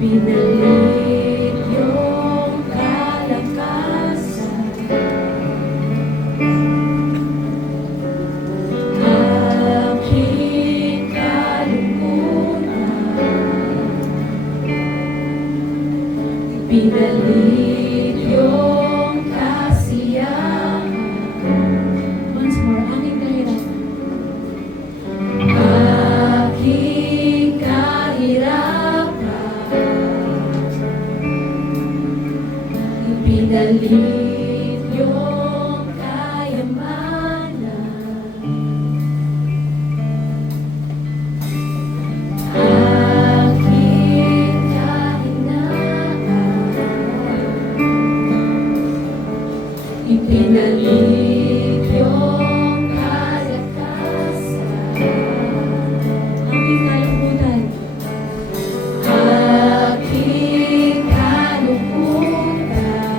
pinalit yung kalakasan. Aking kalungkutan, pinalit yung kasiyahan. Once more, aking kahirapan. Aking kahirapan, pinalit yung kayamanan. Aking kahinaan, ipinalit yung kalakasan. Aking kalungkutan, aking kalungkutan,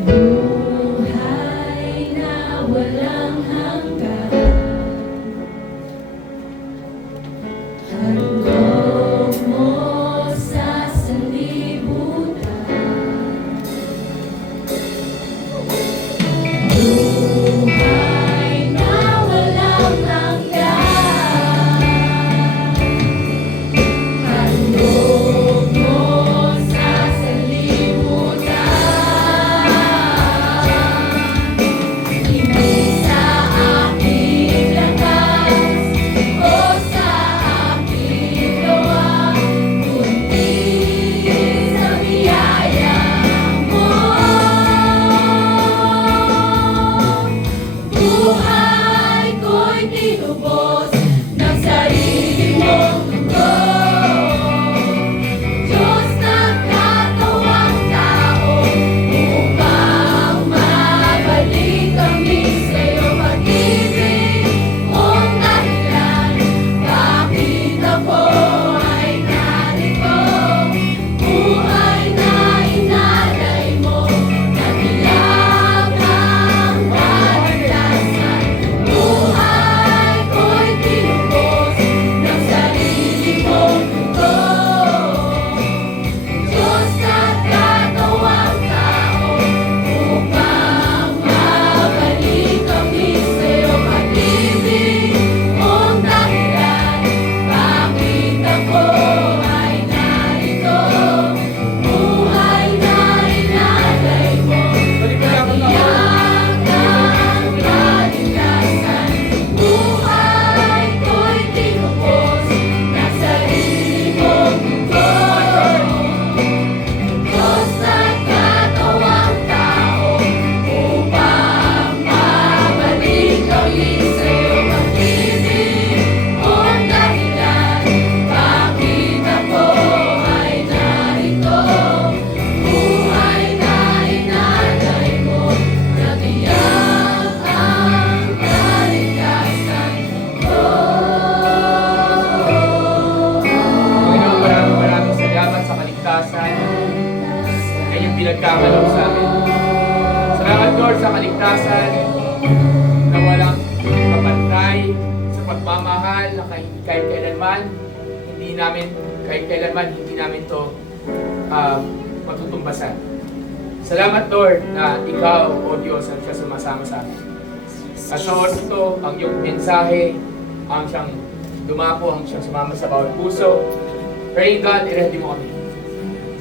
Buhay na walang hanggan, handog mo sa sanlibutan. Buhay na walang hanggan, handog mo sa sanlibutan. Hindi sa aking lakas o sa aking gawa, kundi sa biyaya mo. Buhay ko'y tinubos ng sarili mong dugo. Diyos nagkatawang tao upang mabalik kami sa'yo. Pag-ibig mong dahilan, bakit ako ay narito? Buhay na inalay mo, natiyak ang kaligtasan. Buhay ko'y tinubos ng sarili mong dugo. Diyos nagkatawang tao upang mabalik kami sa'yo. Pag-ibig mong dahilan, bakit ako ay narito? Buhay na inalay mo, natiyak ang kaligtasan. Buhay ko'y tinubos ng sarili mong dugo. Diyos nagkatawang tao upang mabalik kami sa'yo. Pag-ibig mong dahilan, bakit ako ay narito? Buhay na inalay mo, natiyak ang kaligtasan ko. Panginoon, maraming salamat sa kaligtasan na iyong pinagkakalaw sa amin. Salamat, Lord, sa kaligtasan na walang kapantay, sa pagmamahal na kahit kailanman hindi namin to matutumbasan. Salamat, Lord, na ikaw, O Diyos, ang siya sumasama sa amin. At sa oras ito, ang iyong mensahe, ang siyang dumapo, ang siyang sumama sa bawat puso. Praying God, i-ready mo kami.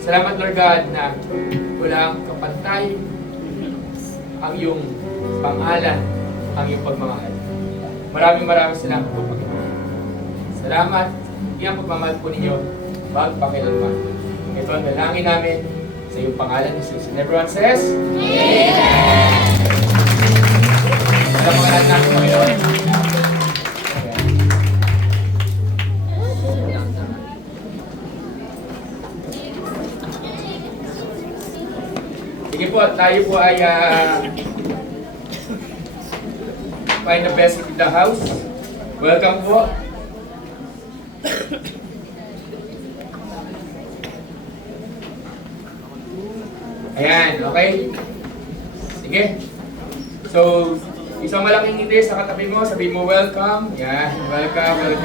Salamat, Lord God, na walang kapantay ang iyong pangalan, ang iyong pagmamahal. Maraming salamat po, Panginoon. Salamat, iyang pagmamahal po ninyo, magpakilanman. Ito ang dalangin namin sa iyong pangalan ni Jesus. And everyone says, Amen! Sa pangalan natin, Panginoon. Sige po, tayo po ay find the best in the house. Welcome po. Ayan, okay? Sige. So, isang malaking ngiti sa katabi mo, sabi mo welcome. Yan, welcome.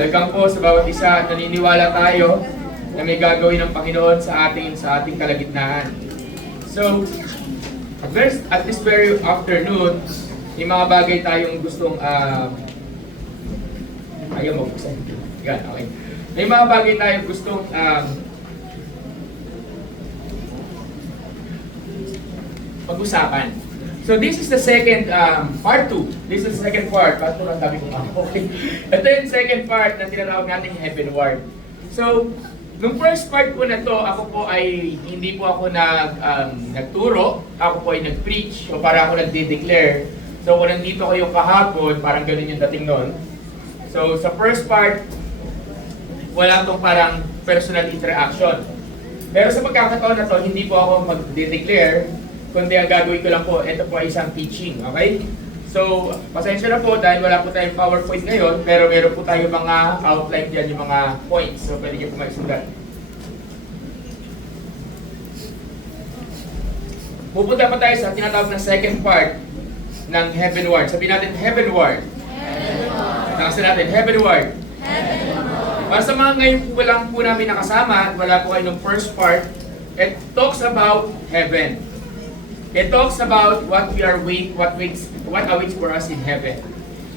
Welcome po sa bawat isa. Naniniwala tayo na may gagawin ng Panginoon sa ating kalagitnaan. So, at this very afternoon, may mga bagay tayong gustong ayaw mo buksan. Yan, okay. May mga bagay tayong gustong pag-usapan. So this is the second part 2. This is the second part. Part 2 ang sabi ko. Okay. Ito yung second part na tinatawag natin heavenward. So, nung first part po na to, ako po ay hindi po ako nagturo. Ako po ay nag-preach. So para ako nagde-declare. So kung nandito kayo kahapon, parang ganun yung dating nun. So sa first part, wala tong parang personal interaction. Pero sa pagkakataon na to, hindi po ako mag-declare, kundi ang gagawin ko lang po, ito po ay isang teaching, okay? So, pasensya na po dahil wala po tayong PowerPoint ngayon, pero meron po tayong mga outline dyan, yung mga points. So, pwede niyo po maisulat. pupunta pa tayo sa tinatawag na second part ng heavenward. Sabihin natin heavenward. Nakasin natin, heavenward. Para sa mga ngayon po lang po namin nakasama, wala po kayo ng first part, it talks about heaven. It talks about what awaits for us in heaven.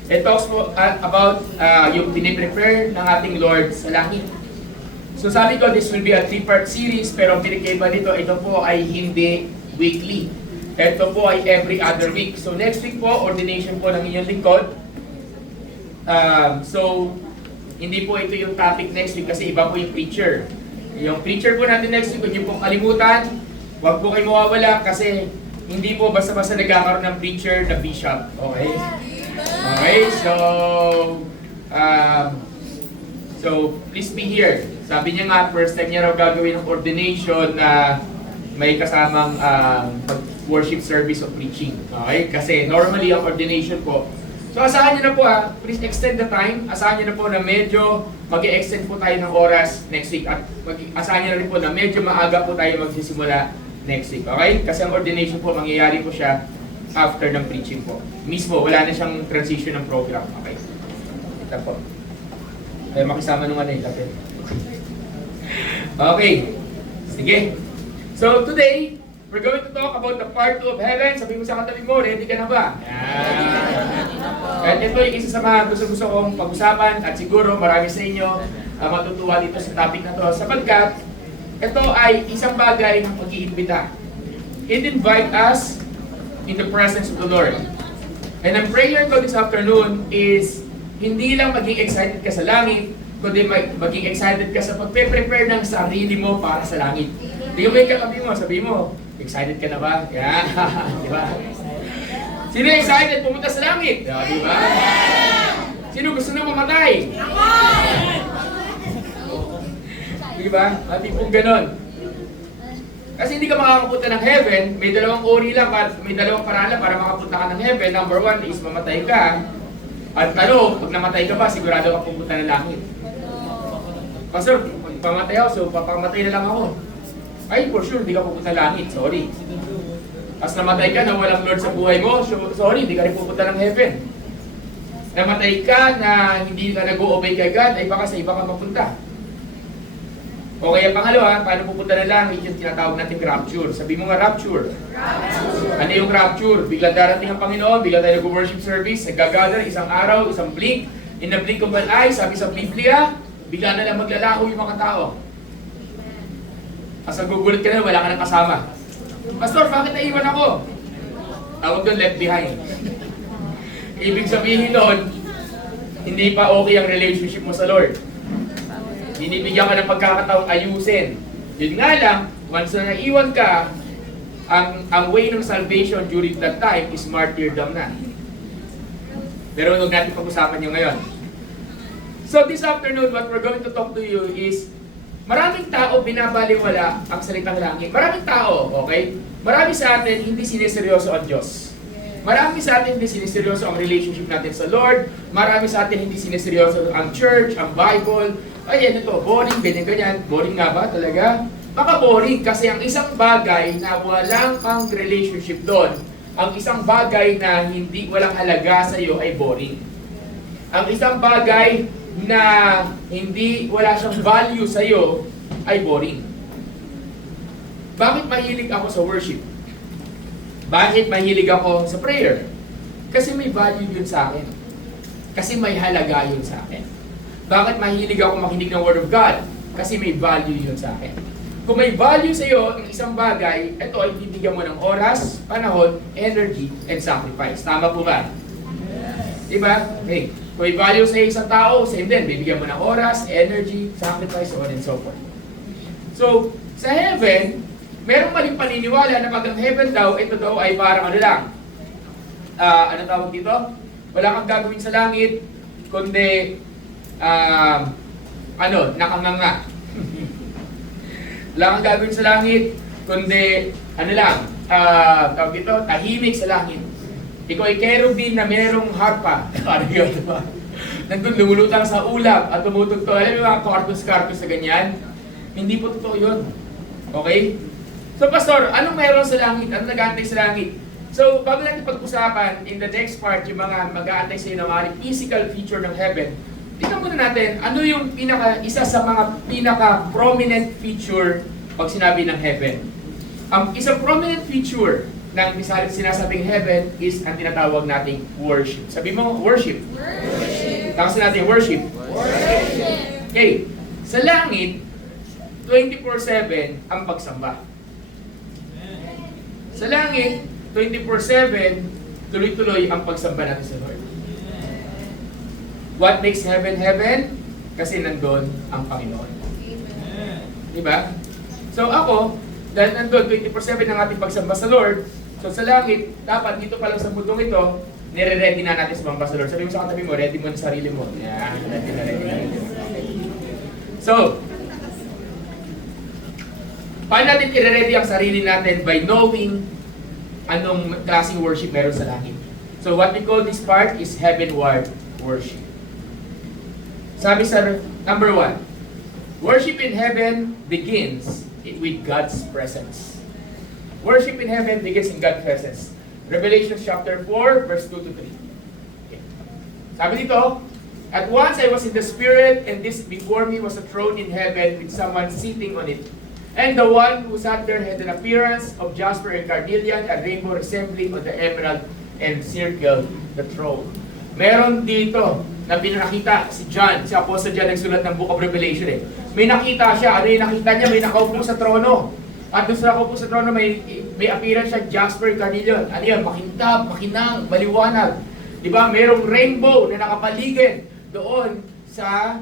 It talks po, about yung piniprepare ng ating Lord sa langit. So sabi ko, this will be a 3-part series, pero ang pinagkaiba nito, ito po ay hindi weekly. Ito po ay every other week. So next week po, ordination po ng inyong lingkod. So, hindi po ito yung topic next week kasi iba po yung preacher. Yung preacher po natin next week, huwag niyo pong kalimutan. Huwag po kayo mawawala kasi hindi po basta-basta nagkakaroon ng preacher na bishop. Okay? Okay, so please be here. Sabi niya nga, first time niya raw gagawin ng ordination na may kasamang worship service o preaching. Okay? Kasi normally ang ordination po. So asahan niyo na po please extend the time. Asahan niyo na po na medyo mag-extend po tayo ng oras next week. At asahan niyo na rin po na medyo maaga po tayo magsisimula next week. Okay? Kasi ang ordination po, mangyayari po siya after ng preaching po. Mismo, wala na siyang transition ng program. Okay? Ito po. Kaya makisama nung kape. Okay. Sige. So today, we're going to talk about the part 2 of heaven. Sabi mo sa katabi mo, ready ka na ba? At ito yung isa sa mga gusto kong pag-usapan at siguro marami sa inyo matutuwa dito sa topic na to sapagkat ito ay isang bagay ng pag-iimbita. It invite us in the presence of the Lord. And ang prayer ko this afternoon is hindi lang maging excited ka sa langit, kundi maging excited ka sa pagpe-prepare ng sarili mo para sa langit. Hindi mo yung katabi mo, sabi mo, excited ka na ba? Yeah. Di ba? Sino excited pumunta sa langit? Yeah, di ba? Sino gusto na mamatay? Di ba? At tipong ganon. Kasi hindi ka makakapunta ng heaven, may dalawang uri lang, may dalawang paraan lang para makapunta ka ng heaven. Number 1 is mamatay ka. At pag namatay ka ba, sigurado ka pupunta ng langit. Pastor, pamatay ako, so papamatay na lang ako. Ay, for sure, hindi ka pupunta ng langit. Sorry. As namatay ka na walang Lord sa buhay mo, sorry, hindi ka rin pupunta ng heaven. Namatay ka na hindi ka nag-o-obey kay God, ay baka sa iba ka mapunta. O kaya pangalawa, paano pupunta ng langit, yung tinatawag natin rapture. Sabi mo nga rapture. Ano yung rapture? Bigla darating ang Panginoon, bigla tayo nag-worship service, nag-gather, isang araw, isang blink, in the blink of an eye, sabi sa Biblia, bigla na lang maglalaho yung mga tao. As nagugulat ka na, wala ka nang kasama. Pastor, bakit naiwan ako? Tawag doon, left behind. Ibig sabihin doon, hindi pa okay ang relationship mo sa Lord. Binibigyan ka ng pagkakataong ayusin. Yun nga lang, once na naiwan ka, ang way ng salvation during that time is martyrdom na. Pero huwag natin pag-usapan yung ngayon. So this afternoon, what we're going to talk to you is, maraming tao binabaliwala ang salitang langit. Maraming tao, okay? Marami sa atin hindi siniseryoso ang Diyos. Marami sa atin hindi siniseryoso ang relationship natin sa Lord. Marami sa atin hindi siniseryoso ang church, ang Bible. Ay, ano to, boring, ganyan. Boring nga ba talaga? Baka boring kasi ang isang bagay na walang kang relationship doon, ang isang bagay na hindi walang halaga sa iyo ay boring. Ang isang bagay na hindi wala siyang value sa iyo ay boring. Bakit mahilig ako sa worship? Bakit mahilig ako sa prayer? Kasi may value yun sa akin. Kasi may halaga yun sa akin. Bakit mahilig ako makinig ng Word of God? Kasi may value yun sa akin. Kung may value sa iyo ang isang bagay, ito ay bibigyan mo ng oras, panahon, energy, and sacrifice. Tama po ba? Diba? Okay. Kung may value sa isang tao, same din. Bibigyan mo ng oras, energy, sacrifice, so on and so forth. So, sa heaven, merong maling paniniwala na pag ang heaven daw, ito daw ay parang ano lang. Ano tawag dito? Wala kang gagawin sa langit, kundi nakanganga. Wala kang gagawin sa langit, kundi tawag dito, tahimik sa langit. Ikaw ay cherubim na merong harpa. Ano yun, diba? Nandun lumulutang sa ulap at tumutugtog. Alam mo yung mga kartus na ganyan? Hindi po totoo yun. Okay? So, Pastor, anong meron sa langit? Anong nag-aantay sa langit? So, bago natin pag-usapan in the next part, yung mga mag-aantay sa inyo ng mga physical feature ng heaven, tingnan muna natin, ano yung isa sa mga pinaka-prominent feature pag sinabi ng heaven. Isang prominent feature ng sinasabing heaven is ang tinatawag nating worship. Sabi mo, worship. Worship. Tapos natin worship. Worship. Okay. Sa langit, 24/7 ang pagsamba. Sa langit, 24/7, tuloy-tuloy ang pagsamba natin sa Lord. What makes heaven heaven? Kasi nandun ang Panginoon. Diba? So ako, dahil nandun 24/7 ang ating pagsamba sa Lord, so sa langit, dapat dito pa lang sa mundong ito, nire-ready na natin sa mga sa Lord. Sabi mo sa katabi mo, ready mo na sarili mo. Yan, ready na. So, paano natin i-ready ang sarili natin? By knowing anong klaseng worship meron sa langit. So what we call this part is heavenward worship. Sabi sa number 1, worship in heaven begins with God's presence. Worship in heaven begins in God's presence. Revelation chapter 4, verse 2 to 3. Okay. Sabi dito, at once I was in the Spirit, and this before me was a throne in heaven with someone sitting on it. And the one who sat there had an appearance of jasper and carnelian, a rainbow resembling of the emerald, and circled the throne. Meron dito na pinakita si John, si Apostle John nagsulat ng Book of Revelation eh. May nakita siya, ano yung nakita niya? May nakaupo sa trono. At doon sa nakaupo sa trono, may appearance siya, jasper and carnelian. Ano yan? Makintab, makinang, maliwanag. Diba? Merong rainbow na nakapaligid doon sa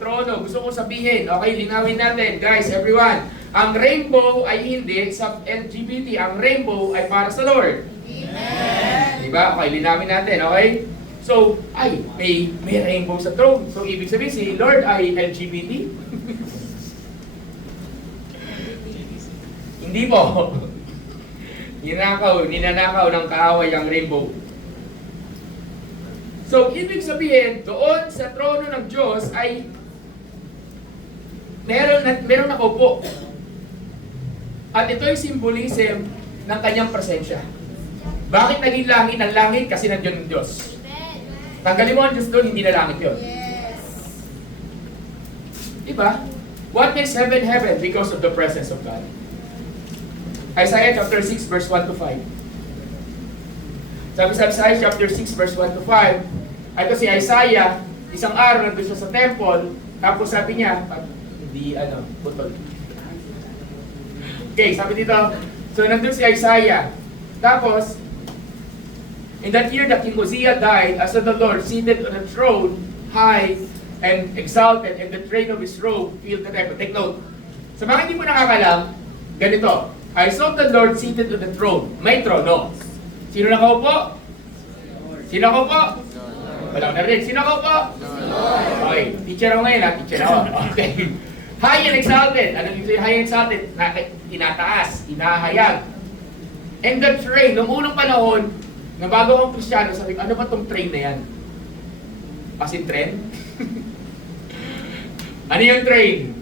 trono. Gusto ko sabihin, okay, linawin natin, guys, everyone. Ang rainbow ay hindi sa LGBT. Ang rainbow ay para sa Lord. Amen. Diba? Okay, linawin natin, okay? So, may rainbow sa throne. So, ibig sabihin, si Lord ay LGBT? Hindi po. Ninanakaw ng kaaway ang rainbow. So, ibig sabihin, doon sa trono ng Diyos ay meron nakaupo. At ito ay symbolism ng kanyang presensya. Bakit naging langit ang langit? Kasi nandiyan ang Diyos. Tanggalin mo ang Diyos doon, hindi na langit yun. Diba? What makes heaven heaven? Because of the presence of God. Isaiah chapter 6 verse 1 to 5. Sabi sa Isaiah chapter 6 verse 1 to 5, ito si Isaiah, isang araw nandun siya sa temple, tapos sabi niya, putol. Okay, sabi dito, so nandun si Isaiah, tapos, in that year that King Uzziah died, as the Lord seated on a throne, high and exalted, and the train of his robe filled the temple. Take note, sa mga hindi mo nakakalam, ganito, I saw the Lord seated on the throne. May trono. Sino nakaupo? Sino nakaupo? Wala ko narinig. Sino nakaupo? Okay, teacher ako ngayon ha, teacher ako. Okay. High and exalted. Anong ibig sabihin high and exalted? Tinataas, hinahayag. And the train, noong unang panahon, na bago akong Kristiyano, sabi ko, ano ba tong train na yan? As in train? Ano yung train?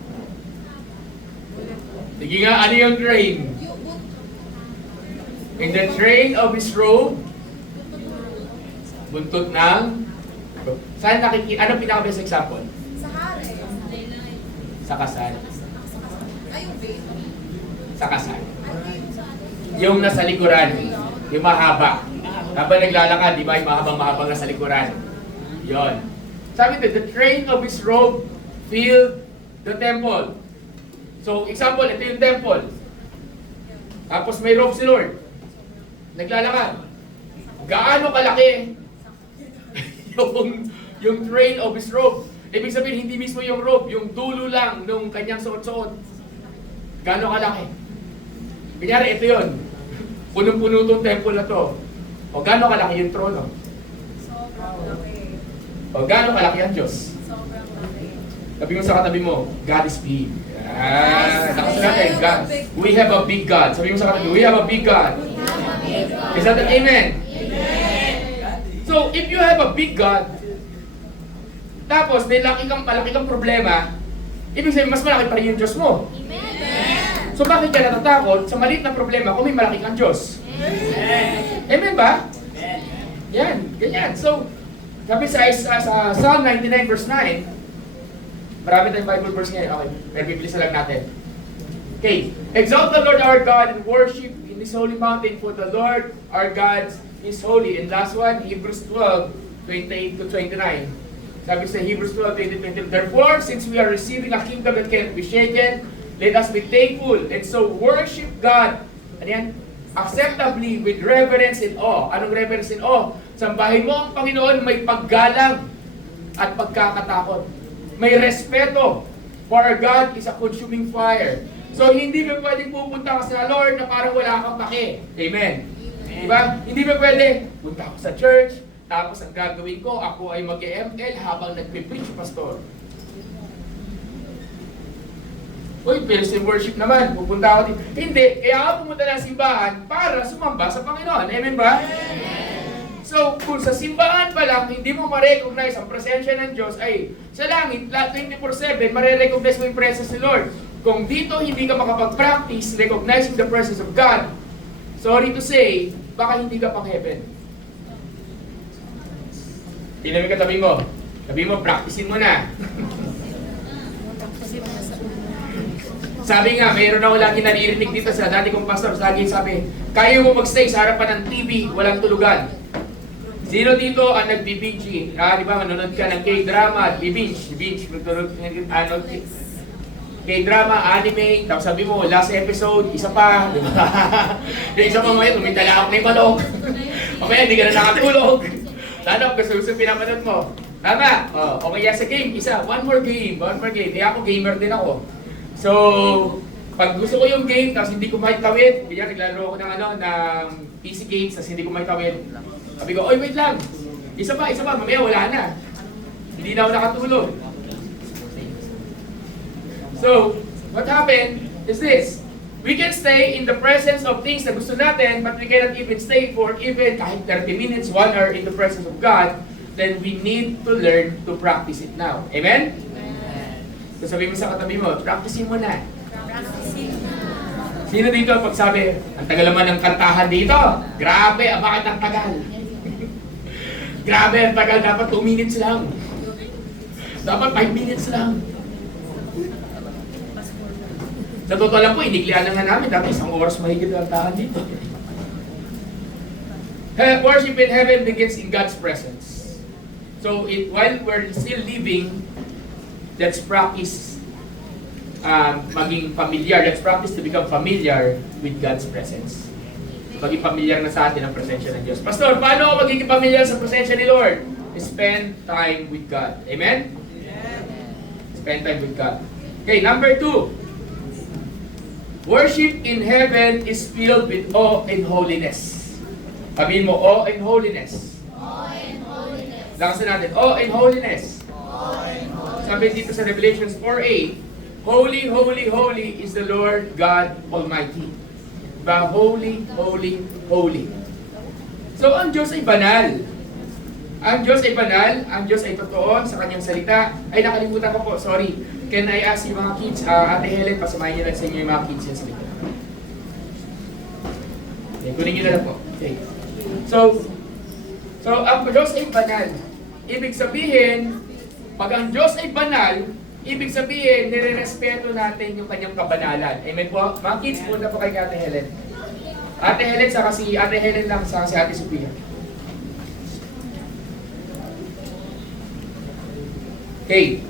Sige nga, ano yung train? In the train of his robe, buntot ng... Saan nakikita? Anong pinaka-best example? Sa hari. Sa kasal. Ayun, babe. Sa kasal. Ano yung sa ano? Yung nasa likuran, yung mahaba. Habang naglalakad, di ba? Yung mahabang-mahabang nasa likuran. Yon. Sabi dito, the train of his robe filled the temple. So, example, ito yung temple. Tapos may robe si Lord. Naglalakad. Gaano kalaki yung train of his robe? Ibig sabihin, hindi mismo yung robe, yung dulo lang nung kanyang suot-suot. Gaano kalaki? Kunyari, ito yun. Punong-puno itong temple na to. O gaano kalaki yung trono? Sobrang laki. O gaano kalaki ang Diyos? Sobrang laki. Sabi mo sa katabi mo, God is big. Lakas natin, God. We have a big God. Sabi mo sa katabi, we have a big God. Is that an amen? Amen. So, if you have a big God, tapos may malaki kang problema, ibig sabihin, mas malaki pa rin yung Diyos mo. Amen. So bakit ka natatakot sa maliit na problema kung may malaki kang Diyos? Amen ba? Yan, ganyan. So, sabi sa Psalm 99 verse 9, marami tayong Bible verse ngayon. Okay, pero bibilisa lang natin. Okay, exalt the Lord our God and worship in His holy mountain, for the Lord our God is holy. And last one, Hebrews 12, 28 to 29. Sabi sa Hebrews 12, 20, 22, therefore, since we are receiving a kingdom that cannot be shaken, let us be thankful and so worship God. Ano yan? Acceptably with reverence and awe. Anong reverence and awe? Sambahin mo ang Panginoon may paggalang at pagkakatakot. May respeto. For our God is a consuming fire. So hindi ba pwedeng pupunta ka sa Lord na parang wala kang pake? Amen. Diba? Hindi ba pwede? Punta ako sa church, tapos ang gagawin ko, ako ay mag-ML habang nagpipreach, pastor. Uy, praise and worship naman. Pupunta ako dito. Hindi. Kaya ako pumunta ng simbahan para sumamba sa Panginoon. Amen ba? So, kung sa simbahan pa lang, hindi mo ma-recognize ang presensya ng Diyos, ay sa langit, 24/7, ma-recognize mo yung presence ni Lord. Kung dito hindi ka makapag-practice recognizing the presence of God, sorry to say, baka hindi ka pang heaven. Tinamig ka tabi mo. Sabi mo, practicein mo na. Sabi nga, mayroon ako lagi naririnig dito sa dati kong pastor. Lagi sabi, kaya mo magstay sa harapan ng TV, walang tulugan. Sino dito ang nag-binge? Di ba, manonood ka ng K-drama, binge, K-drama, anime, tapos sabi mo, last episode, isa pa, di ba? Yung isa pa ngayon, tumintala ako na yung balok. Okay, hindi ka na nakatulog. Lalo, gusto pinapanood mo. Tama, o kaya sa game, isa, one more game. Di ako, gamer din ako. So, pag gusto ko yung game, tapos hindi ko maitawid, kaya naglaro ako ng PC games, tapos hindi ko maitawid. Sabi ko, oy, wait lang. Isa pa, mamaya wala na. Hindi na ako nakatulog. So, what happened is this. We can stay in the presence of things na gusto natin, but we cannot even stay for even kahit 30 minutes, 1 hour in the presence of God. Then we need to learn to practice it now. Amen? So sabi mo sa katabi mo, practicein mo na. Sino dito pag sabi, ang tagal naman ng kantahan dito? Grabe, bakit ang tagal? Grabe, ang tagal. Dapat 2 minutes lang. Dapat 5 minutes lang. Sa totoo lang po, iniklian na nga namin. Dati 1 oras mahigit ang kantahan dito. Worship in heaven begins in God's presence. So while we're still living, let's practice maging familiar. Let's practice to become familiar with God's presence. Maging familiar na sa atin ang presensya ng Diyos. Pastor, paano ako magiging familiar sa presensya ni Lord? Spend time with God. Amen? Spend time with God. Okay, number 2. Worship in heaven is filled with awe and holiness. Sabihin mo, awe and holiness. Awe and holiness. Lakasan natin, awe and holiness. Awe and holiness. Sabi dito sa Revelations 4:8, holy, holy, holy is the Lord God Almighty. Diba? Holy, holy, holy. So, ang Diyos ay banal. Ang Diyos ay banal, ang Diyos ay totoo sa kanyang salita. Ay, nakalimutan ko po, sorry. Can I ask yung mga kids, Ate Helen, pasamahin niyo lang sa inyo yung mga kids yan sa likod. Okay, kunin niyo na lang po. Okay. So, ang Diyos ay banal. Ibig sabihin, pag ang Diyos ay banal, ibig sabihin, nire-respeto natin yung kanyang kabanalan. Amen po? Mga kids, punta po kay Ate Helen. Ate Helen, saka si Ate Helen lang, saka si Ate Sophia. Okay.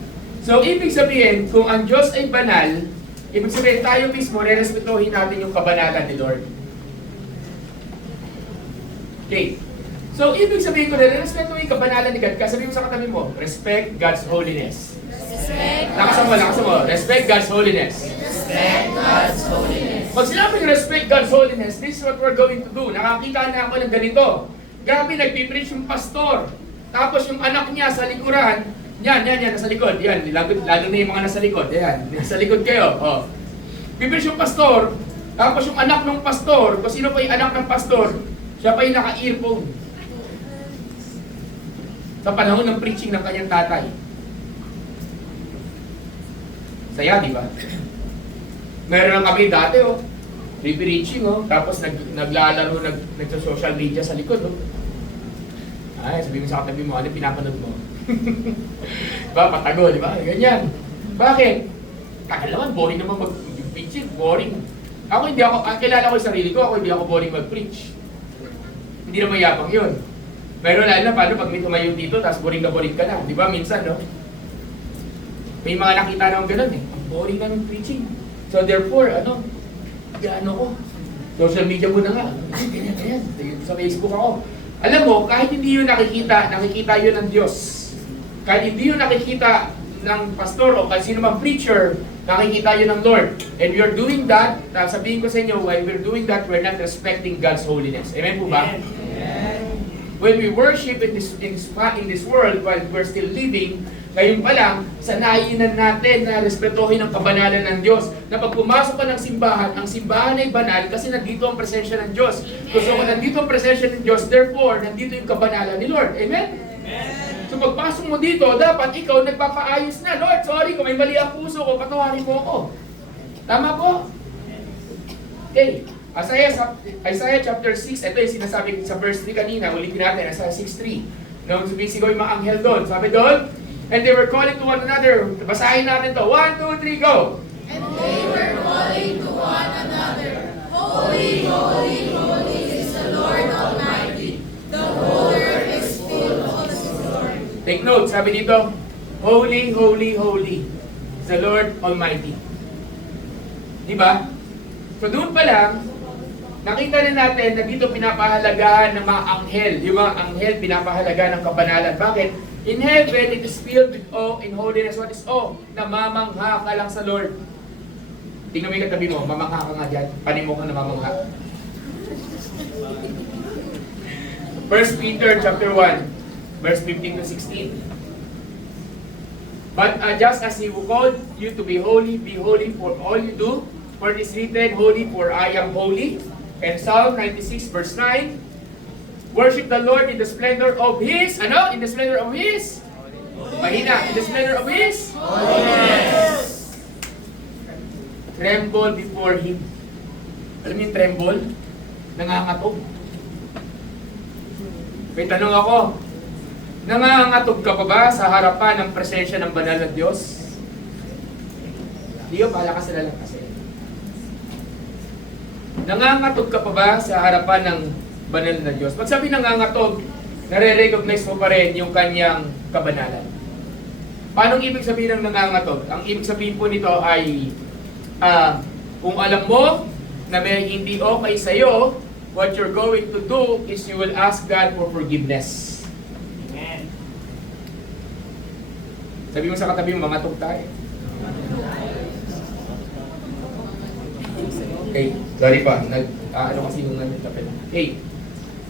So, ibig sabihin, kung ang Diyos ay banal, ibig sabihin, tayo mismo, re-respetuhin natin yung kabanalan ni Lord. Okay. So, ibig sabihin ko, re-respetuhin yung kabanalan ni God. Sabihin mo sa katabi mo, respect God's holiness. Lakasan mo. Respect God's holiness. Respect God's holiness. Pag sinabing respect God's holiness, this is what we're going to do. Nakakita na ako ng ganito. Grabe, nagpipreach yung pastor. Tapos yung anak niya sa likuran, yan, nasa likod. Yan, lalo na yung mga nasa likod. Yan, nasa likod kayo. Oh. Pipreach yung pastor, tapos yung anak ng pastor, kung sino pa yung anak ng pastor, siya pa yung naka-earphone. Sa panahon ng preaching ng kanyang tatay. Saya, di ba? Meron lang kami dati, reaching, tapos naglalaro, nagsa-social media sa likod, Ay, sabi mo sa katabi mo, ano pinapanood mo? Diba, patago, di ba? Ganyan. Bakit? Tagal naman, boring naman mag-preach, boring. Ang kilala ko yung sarili ko, hindi ako boring mag-preach. Hindi naman yabang yun. Pero lalo na paano pag may tumayo dito, tapos boring ka na. Di ba, minsan, may mga nakita naman ganun Ang boring na ng preaching. So therefore, ko. Social media mo na nga. Ganyan. Sa Facebook ako. Alam mo, kahit hindi yun nakikita yun ng Diyos. Kahit hindi yun nakikita ng pastor o kahit sino mang preacher, nakikita yun ng Lord. And we are doing that, sabihin ko sa inyo, while we're doing that, we're not respecting God's holiness. Amen po ba? When we worship in this world while we're still living, ngayon pa lang, sanayin natin na respetuhin ang kabanalan ng Diyos. Na pag pumasok ka ng simbahan, ang simbahan ay banal kasi nandito ang presensya ng Diyos. So kung nandito ang presensya ng Diyos, therefore, nandito yung kabanalan ni Lord. Amen? So pagpasok mo dito, dapat ikaw nagpapaayos na. Lord, sorry kung may mali ang puso ko, patawarin mo ako. Tama po? Okay. Isaiah chapter 6, ito yung sinasabi sa verse 3 kanina, ulitin natin, Isaiah 6:3. Nung sumisigaw yung mga anghel doon, sabi doon, and they were calling to one another. Basahin natin to. 1, 2, 3, go! And they were calling to one another, Holy, holy, holy is the Lord Almighty. The whole earth is full of His glory. Take note, sabi dito, Holy, holy, holy is the Lord Almighty. Di ba? So doon pa lang, nakita rin natin na dito pinapahalagahan ng mga anghel. Yung mga anghel pinapahalagahan ng kabanalan. Bakit? In heaven, it is filled with awe in holiness. What is awe? Namamangha ka lang sa Lord. Tingnan mo yung katabi mo, mamangha ka nga dyan. Panin mo ka namamangha. 1 Peter chapter 1, verse 15 to 16. But just as He called you to be holy for all you do. For it is written, Holy, for I am holy. And Psalm 96 verse 9, worship the Lord in the splendor of His, In the splendor of His? Mahina. In the splendor of His? Holiness. Tremble before Him. Alam mo yung tremble? Nangangatog. May tanong ako, nangangatog ka pa ba sa harapan ng presensya ng banal na Diyos? Hindi ko, bahala ka sila lang kasi. Nangangatog ka pa ba sa harapan ng banal na Diyos? Pag sabi nangangatog, nare-recognize mo pa rin yung kanyang kabanalan. Paano ibig sabihin ng nangangatog? Ang ibig sabihin po nito ay, kung alam mo na may hindi okay sa'yo, what you're going to do is you will ask God for forgiveness. Amen. Sabi mo sa katabi mo, mangatog tayo. Okay, sorry pa. Ano kasi yung tapin. Okay.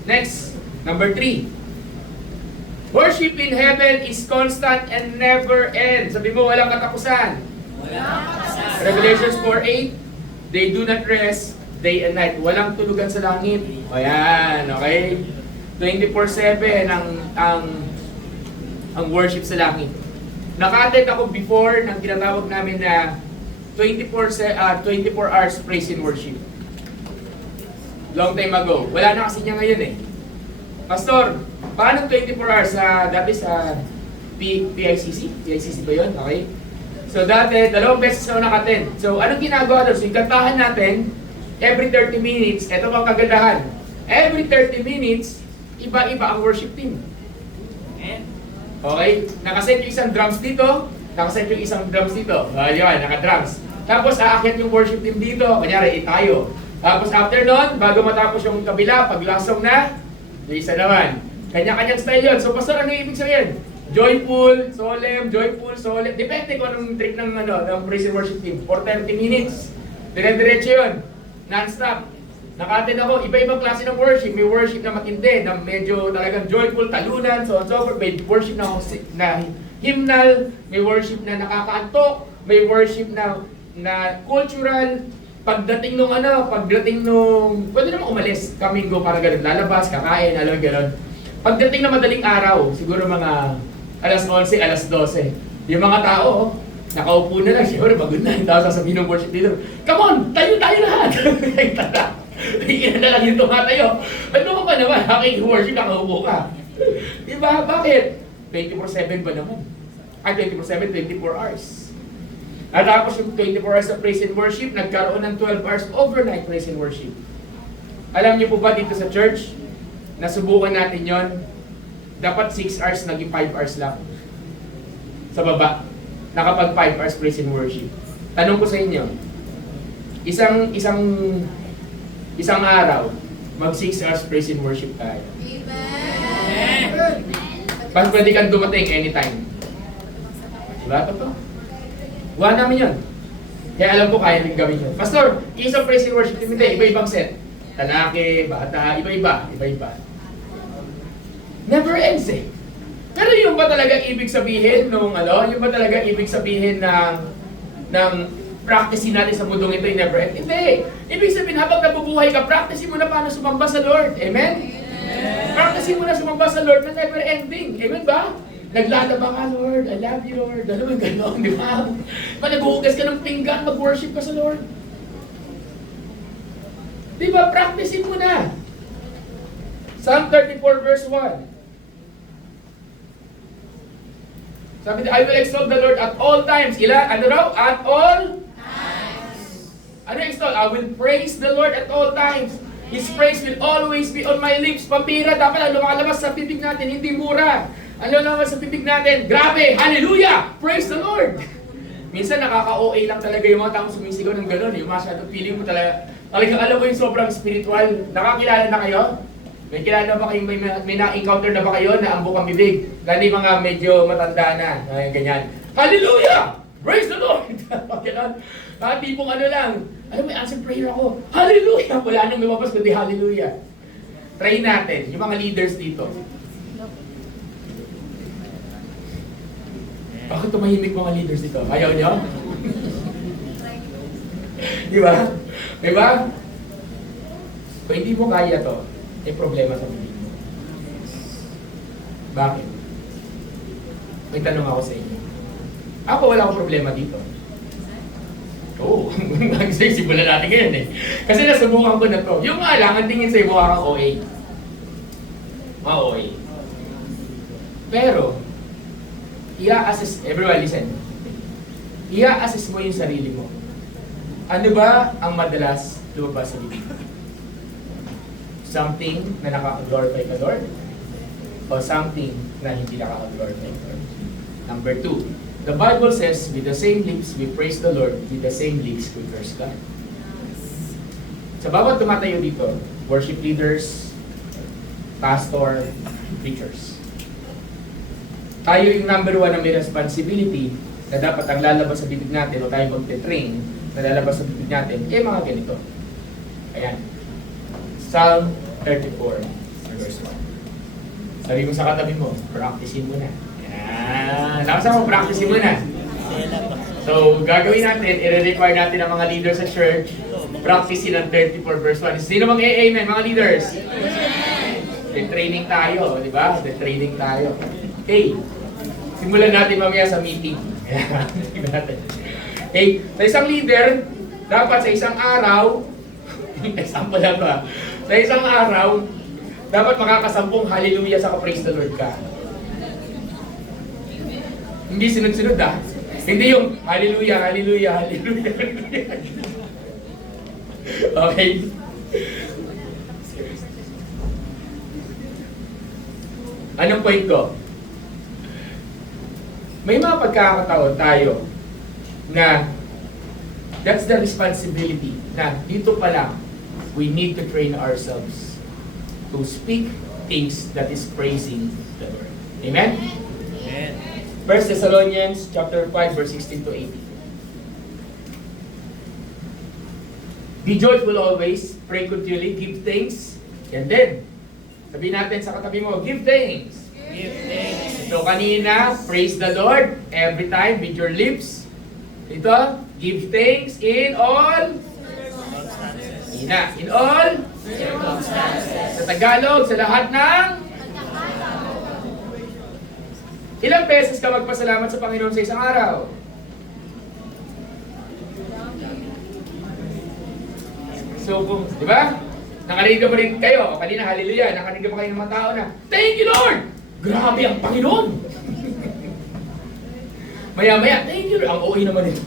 Next, number 3. Worship in heaven is constant and never ends. Sabi mo, walang katapusan. Revelations 4:8, they do not rest day and night. Walang tulugan sa langit. Ayan, okay? 24/7 ang worship sa langit. Naka-attend ako before ng tinatawag namin na 24 hours praise and worship. Long time ago. Wala na kasi niya ngayon Pastor, paano 24 hours? Dati sa PICC? PICC ba yun? Okay. So dati, 2 beses na ako naka-attend. So anong ginagawa doon? So yung kantahan natin, every 30 minutes, ito ang kagandahan. Every 30 minutes, iba-iba ang worship team. Okay? Nakaset yung isang drums dito, nakaset yung isang drums dito. Ayun, naka-drums. Tapos aakyat yung worship team dito, kunyari, tayo. Tapos after nun, bago matapos yung kabila, paglasong na, yung isa naman. Kanya-kanyang style yun. So pastor, ano yung ibig sabihin? Joyful, solemn, depende kung anong trick ng praise and worship team. For 30 minutes. Dire-diretso yun. Non-stop. Naka-attend ako, iba-ibang klase ng worship. May worship na matindi, na medyo talagang joyful, talunan, so on so forth. May worship na hymnal, may worship na nakakaantok, may worship na cultural. Pagdating nung pwede naman umalis, come and go, para ganun, lalabas, kakain, alam mo gano'n. Pagdating na madaling araw, siguro mga alas 11, alas 12, yung mga tao, Nakaupo na lang, siyempre, pagod na. Tapos sasabihin ng worship leader, come on, tayo lahat. Iyan na lang yung tumatayo. Ano ka ba naman? Worship, nakaupo ka. Diba? Bakit? 24/7 ba naman? Ay, 24/7, 24 hours. At tapos yung 24 hours of praise and worship, nagkaroon ng 12 hours overnight praise and worship. Alam niyo po ba dito sa church, nasubukan natin yon, dapat 6 hours, naging 5 hours lang. Sa baba, nakapag 5 hours praise and worship. Tanong ko sa inyo, isang araw, mag 6 hours praise and worship tayo. Pas pwede kang dumating anytime. Diba? Totoo. Buwan namin yun. Kaya alam ko kaya rin gawin yun. Pastor, isang praise and worship team, hindi, iba-ibang set. Tanake, bata, iba-iba. Never ends eh. Pero yung ba talaga ibig sabihin nung yung ba talaga ibig sabihin ng practicein natin sa mundong ito, never end? Hindi. Ibig sabihin, habang nabubuhay ka, practicein mo na paano sumamba sa Lord. Amen? Practicein mo na sumamba sa Lord na never ending. Amen ba? Naglalaba ka, Lord. I love you, Lord. Alam mo, gano'n, di ba? Pag naghuhugas ka ng pinggan, mag-worship ka sa Lord. Di ba? Practicein mo na. Psalm 34 verse 1. Sabi niya, I will exalt the Lord at all times. Ano raw? At all times. Ano yung exalt? I will praise the Lord at all times. His praise will always be on my lips. Pampira, dapat ang lumakalabas sa bibig natin, hindi mura. Ano naman sa bibig natin? Grabe! Hallelujah! Praise the Lord! Minsan nakaka-OA lang talaga yung mga taong sumisigaw ng gano'n. Yung masyadong feeling mo talaga, talagang alam mo yung sobrang spiritual. Nakakilala na kayo? May kilala ba kayo, may na-encounter na ba kayo na ambok ang bibig? Lalo yung mga medyo matanda na, ganyan. Hallelujah! Praise the Lord! Gano'n. Tipong ano lang, alam mo, may answer prayer ako. Hallelujah! Wala nang lumabas kundi hallelujah. Try natin, yung mga leaders dito. Bakit tumahimik mga leaders dito? Ayaw nyo? Di ba? Di ba? Kung hindi mo kaya to, may problema sa bibig mo. Bakit? May tanong ako sa inyo. Ako wala akong problema dito. Oo, simulan natin ngayon eh. Kasi nasubukan ko na to. Yung nga lang, ang tingin sa'yo, mukha kang OA. Mga OA. Pero, i-assess, everyone listen. I-assess mo yung sarili mo. Ano ba ang madalas lumabas sa bibig? Something na nakaka-glorify ka, Lord? O something na hindi nakaka-glorify ka, Lord? Number 2, the Bible says, with the same lips we praise the Lord, with the same lips we curse God. Sa bawat tumatayo dito, worship leaders, pastor, preachers. Tayo yung number 1 na may responsibility na dapat ang lalabas sa bibig natin o tayo magte-train na lalabas sa bibig natin, mga ganito. Ayan. Psalm 34, verse 1. Sabi mo sa katabi mo, practicein mo na. Ayan. Nakasama mo, practicein mo na. So, gagawin natin, i-require natin ang mga leaders sa church, practicein ang 34 verse 1. Sino mag-amen, mga leaders? De-training tayo, di ba? De-training tayo. Okay. Simulan natin mamaya sa meeting. Okay. Sa isang leader, dapat sa isang araw, example lang ba? Sa isang araw, dapat makakasampung hallelujah sa praise the Lord ka. Hindi sunod-sunod Hindi yung hallelujah, hallelujah, hallelujah, hallelujah. Okay? Anong point ko? May mga pagkakataon tayo na that's the responsibility na dito pa lang we need to train ourselves to speak things that is praising the Lord. Amen? Amen. 1 Thessalonians chapter 5 verse 16 to 18. Be joyful always, pray continually, give thanks, and then sabihin natin sa katabi mo, give thanks. Give thanks. So kanina, praise the Lord every time with your lips. Ito, give thanks in all circumstances. In all circumstances. Sa Tagalog, sa lahat ng ilang beses ka magpasalamat sa Panginoon sa isang araw? So, kung, di ba? Nakarinig ba rin kayo? Kanina, hallelujah. Nakarinig ba kayo ng mga tao na, thank you, Lord! Grabe ang Panginoon! Maya-maya, thank you, Lord. Ang OA naman ito.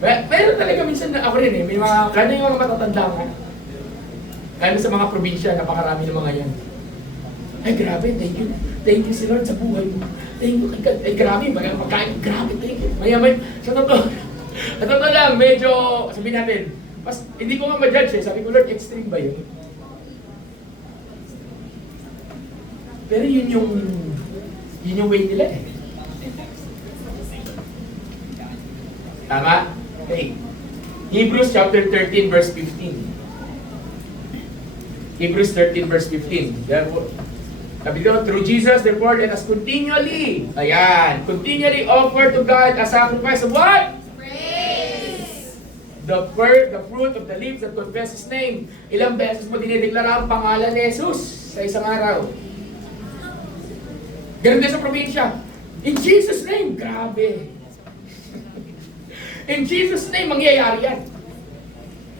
Pero talaga minsan ako rin eh, may mga, lalo yung mga matatanda ko. Lalo sa mga probinsya, napakarami ng mga yan. Ay, grabe, thank you. Thank you si Lord sa buhay mo. Thank you kay God. Ay, grabe, pagkain, grabe, thank you. Maya-maya, sa totoo lang, medyo, sabihin natin, mas, hindi ko nga ma-judge eh. Sabi ko, Lord, extreme ba yun? Pero yun yung way nila eh. Tama? Okay. Hebrews chapter 13 verse 15. Hebrews 13 verse 15. Therefore, sabi dito, through Jesus, therefore, let us continually, ayan, continually offer to God a sacrifice of what? The fruit of the lips that confess His name. Ilang beses mo dinideklara ang pangalan ni Jesus sa isang araw? Ganun din sa probinsya. In Jesus' name, grabe. In Jesus' name, mangyayari yan.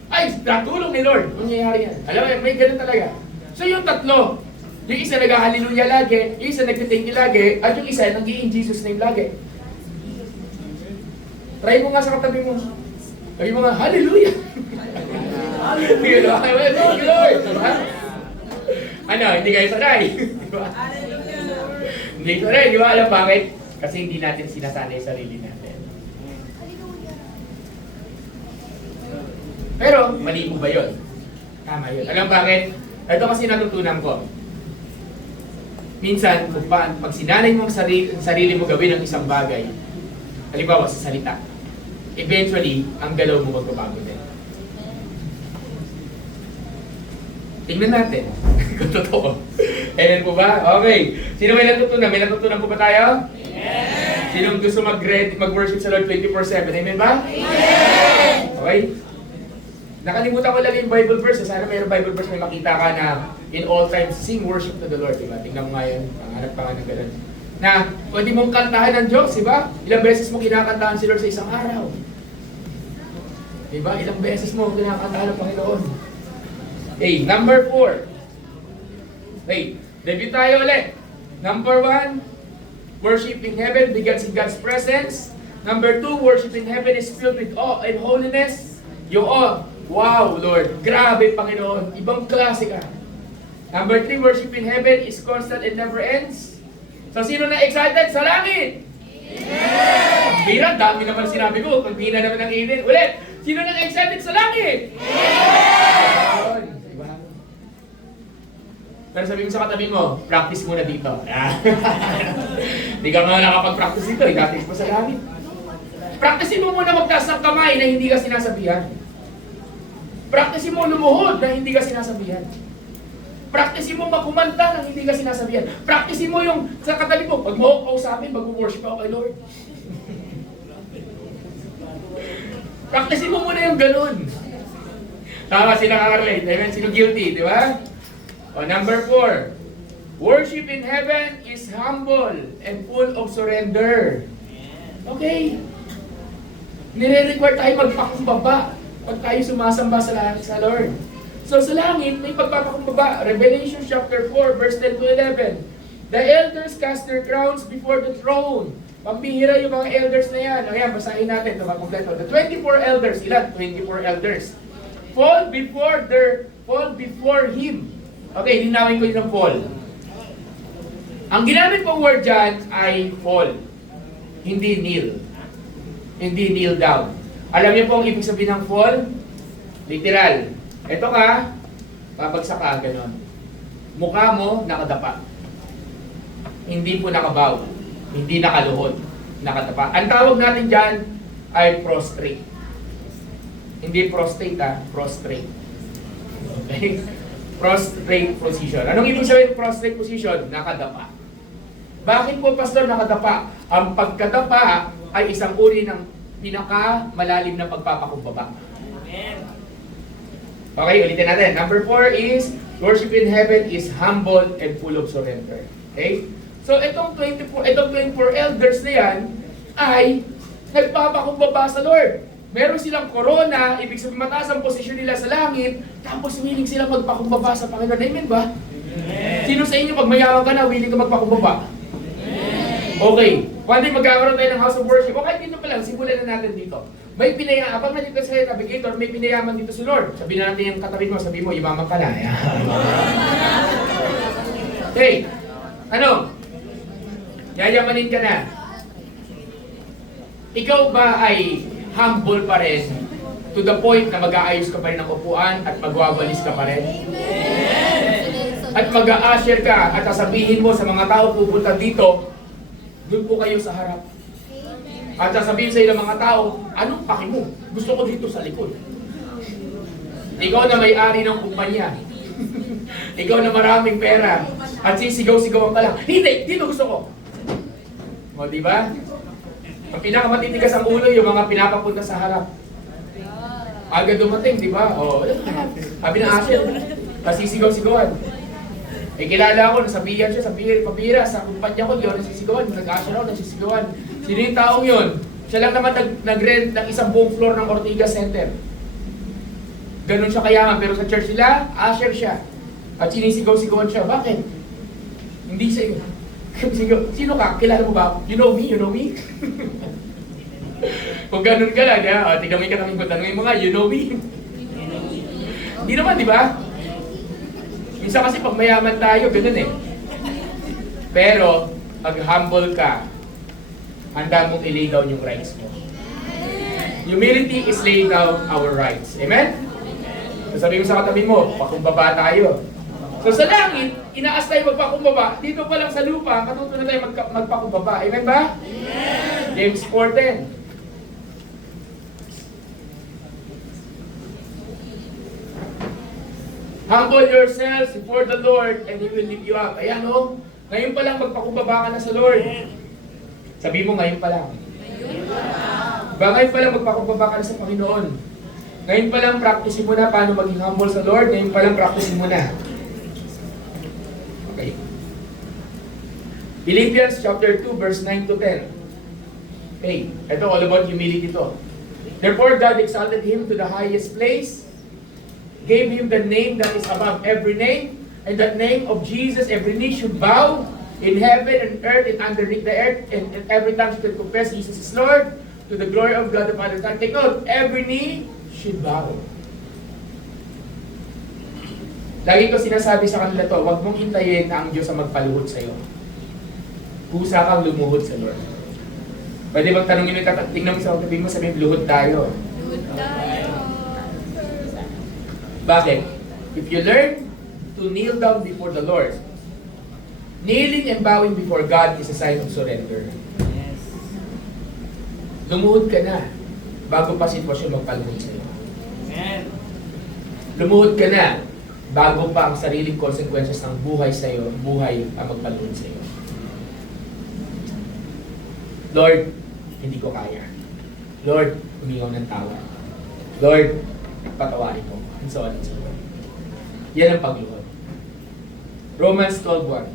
Ay, natulong ni Lord, mangyayari yan. Alam mo, may ganun talaga. So yung tatlo, yung isa nag-hallelujah lagi, yung isa nag-thank you lagi, at yung isa nag-in Jesus' name lagi. Try mo nga sa katabi mo. Sabi mo nga, hallelujah! Hallelujah! Thank you, Lord! Diba? Ano, hindi kayo sanay? Diba? Hindi sanay, di ba? Alam bakit? Kasi hindi natin sinasanay sarili natin. Pero, mali mo ba yun? Tama yun. Alam bakit? Ito kasi natutunan ko. Minsan, pag sinanay mo ang sarili mo gawin ang isang bagay, halimbawa sa salita, eventually, ang galaw mo magbabago din. Tingnan natin kung totoo. Ayan po ba? Okay. Sino may natutunan? May natutunan po ba tayo? Yes! Sino gusto mag-worship sa Lord 24/7? Amen ba? Yes! Okay? Nakalimutan ko lang yung Bible verse. Sana mayroong Bible verse may makita ka na in all times, sing worship to the Lord. Diba? Tingnan mo nga yun. Pangarap pa nga ng ganun. Na pwede mong kantahan ng Diyos, diba? Ilang beses mo kinakantahan si Lord sa isang araw. Diba? Ilang beses mo kinakantahan ng Panginoon. Okay, number 4. Okay, debut tayo ulit. Number 1, worship in heaven begins in God's presence. Number 2, worship in heaven is filled with awe and holiness. Yung awe, wow, Lord, grabe Panginoon, ibang klase ka. Number 3, worship in heaven is constant and never ends. So, sino na excited sa langit? Yeah! Bira, dami naman sinabi ko. Pag bina naman ang init. Ulit, sino na excited sa langit? Yeah! Diba? Pero sabi mo sa katabi mo, practice muna dito. Hindi ka nga nakapag-practice dito, i-practice mo sa langit. Practicein mo muna magtaas ng kamay na hindi ka sinasabihan. Practicein mo lumuhod na hindi ka sinasabihan. Practicein mo magkumanta nang hindi ka sinasabihan. Practicein mo yung sa katabi mo, pag mo kausapin, mag-worship ako kay Lord. Practicein mo muna yung ganun. Tama, sila ka-relate. Amen, sino guilty, di ba? O, number 4. Worship in heaven is humble and full of surrender. Okay. Nire-require tayo magpakumbaba pag tayo sumasamba sa Lord. So sa langit, may pagpapakumbaba. Revelation chapter 4, verse 10 to 11. The elders cast their crowns before the throne. Pambihira yung mga elders na yan. Ayan, basahin natin ito makumpleto. The 24 elders, ilan? 24 elders. Fall before Him. Okay, linawin ko yung fall. Ang ginamit pong word dyan ay fall. Hindi kneel. Hindi kneel down. Alam niyo po ang ibig sabihin ng fall? Literal. Ito ka, babagsak ka, gano'n. Mukha mo, nakadapa. Hindi po nakabaw. Hindi nakaluhod. Nakadapa. Ang tawag natin dyan ay prostrate. Hindi prostate prostrate. Okay? Prostrate position. Anong ibig sabihin prostrate position? Nakadapa. Bakit po, Pastor, nakadapa? Ang pagkadapa ay isang uri ng pinakamalalim na pagpapakumbaba. Amen. Okay, ulitin natin. Number 4 is, worship in heaven is humble and full of surrender. Okay? So, itong 24 elders na yan ay nagpapakumbaba sa Lord. Meron silang corona, ibig sabihin mataas ang posisyon nila sa langit, tapos willing sila magpakumbaba sa Panginoon. Amen ba? Sino sa inyo, pag mayaman ka na, willing ka magpakumbaba? Okay. One day magkakaroon tayo ng house of worship. O kahit dito pa lang, simulan na natin dito. May pinayaman, abang na dito sa navigator, may pinayaman dito si Lord. Sabihin natin yung katabi mo, sabi mo, yumaman ka na. Okay. Ano? Yayamanin ka na. Ikaw ba ay humble pa rin to the point na mag-aayos ka pa rin ng upuan at magwawalis ka pa rin? At mag-a-usher ka at sasabihin mo sa mga tao pupunta dito, doon po kayo sa harap. At sasabihin sa ilang mga tao, anong paki mo? Gusto ko dito sa likod. Ikaw na may-ari ng kumpanya. Ikaw na maraming pera. At sisigaw-sigawan ka lang, hindi, dito gusto ko. O, di ba? Ang pinakamatitigas ang ulo, yung mga pinapapunta sa harap. Aga dumating, di ba? O, sabi na Asher, nasisigaw-sigawan. Eh, kilala ako, nasabihan siya, pabira, sa kumpanya ko, di ako nasisigawan. Nag-Asher ako, nasisigawan. Sino yung taong yun? Siya lang naman nag-rent ng isang buong floor ng Ortigas Center. Ganun siya kayaman, pero sa church nila, Asher siya. At sinisigaw-sigawan siya. Bakit? Hindi sa iyo. Sino ka? Kilala mo ba? You know me? You know me? Kung ganun ka lang, tignan mo yung kataming ko, tanongin mo nga, you know me? Hindi naman, di ba? Minsan kasi pag mayaman tayo, ganun eh. Pero, pag humble ka, handa mong i-lay down yung rights mo. Humility is laying down our rights. Amen? Sasabihin mo sa katabi mo, pakumbaba tayo. So sa langit, inaas tayo magpakumbaba. Dito pa lang sa lupa, katuto na tayo magpakumbaba. Amen ba? Amen! James 4:10. Humble yourselves before the Lord and He will lift you up. Ayan o, ngayon pa lang magpakumbaba ka na sa Lord. Sabi mo ngayon pa lang. Ngayon pa lang magpakumbaba ka na sa Panginoon. Ngayon pa lang practice mo na paano maging humble sa Lord. Ngayon pa lang practice mo na. Okay. Philippians chapter 2 verse 9 to 10. Okay, ito all about humility to. Therefore God exalted Him to the highest place, gave Him the name that is above every name, and that name of Jesus every knee should bow in heaven and earth and underneath the earth, and every tongue should confess Jesus is Lord, to the glory of God the Father. Take note, every knee should bow. Lagi ko sinasabi sa kanila to, huwag mong hintayin na ang Diyos ang magpaluhod sa iyo. Kusa kang lumuhod sa Lord. Pwede bang tanongin mo, tingnan mo sa katabi mo, sabihin, luhod tayo. Luhod tayo. Bakit? If you learn to kneel down before the Lord, kneeling and bowing before God is a sign of surrender. Lumuhod ka na bago pa sitwasyon magpaluhod sa iyo. Lumuhod ka na bago pa ang sariling consequences ng buhay sa iyo, buhay ang magpaluhod sa iyo. Lord, hindi ko kaya. Lord, umingaw ng tawa. Lord, patawarin mo. And so on and so on. Yan ang pagluhod. Romans 12:1.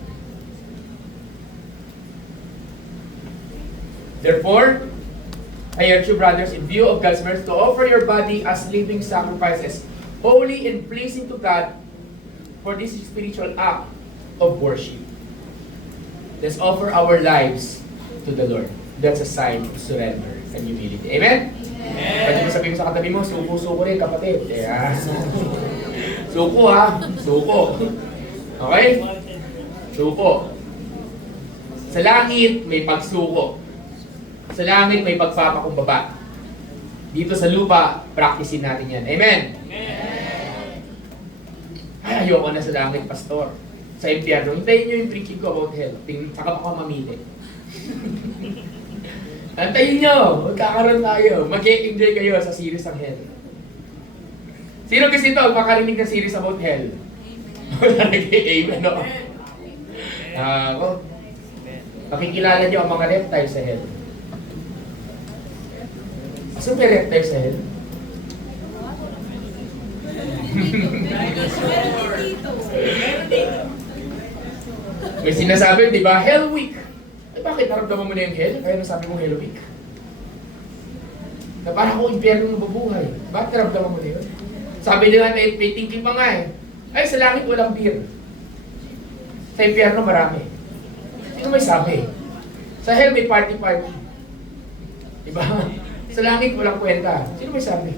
Therefore, I urge you, brothers, in view of God's mercy, to offer your body as living sacrifices, holy and pleasing to God, for this is spiritual act of worship. Let's offer our lives to the Lord. That's a sign of surrender and humility. Amen? Amen. Pwede mo sabihin sa katabi mo, suko-suko rin kapatid. Yeah. Suko ha. Suko. Okay? Suko. Sa langit, may pagsuko. Sa langit, may pagpapakumbaba. Dito sa lupa, practicein natin yan. Amen? Amen. Ay, ayoko na sa langit, pastor. Sa impyerno, hintayin nyo yung preaching ko about hell. Saka ako mamili. Antayin nyo, magkakaroon tayo. Mag-enjoy kayo sa series ng hell. Sino gusto ito makarinig ng series about hell? Amen. No? Ako. Makikilala nyo ang mga reptiles sa hell. Saan may reptiles sa hell? May sinasabi, di ba? Hell Week. Eh bakit naramdaman mo na yung hell? Kaya nasabi mo Hell Week. Na parang ako impyerno na mabuhay. Bakit naramdaman mo na yun? Sabi nila, may thinking pa nga eh. Ay, sa langit walang beer. Sa impyerno marami. Sino may sabi? Sa hell may party-party. Diba? Sa langit walang kwenta. Sino may sabi?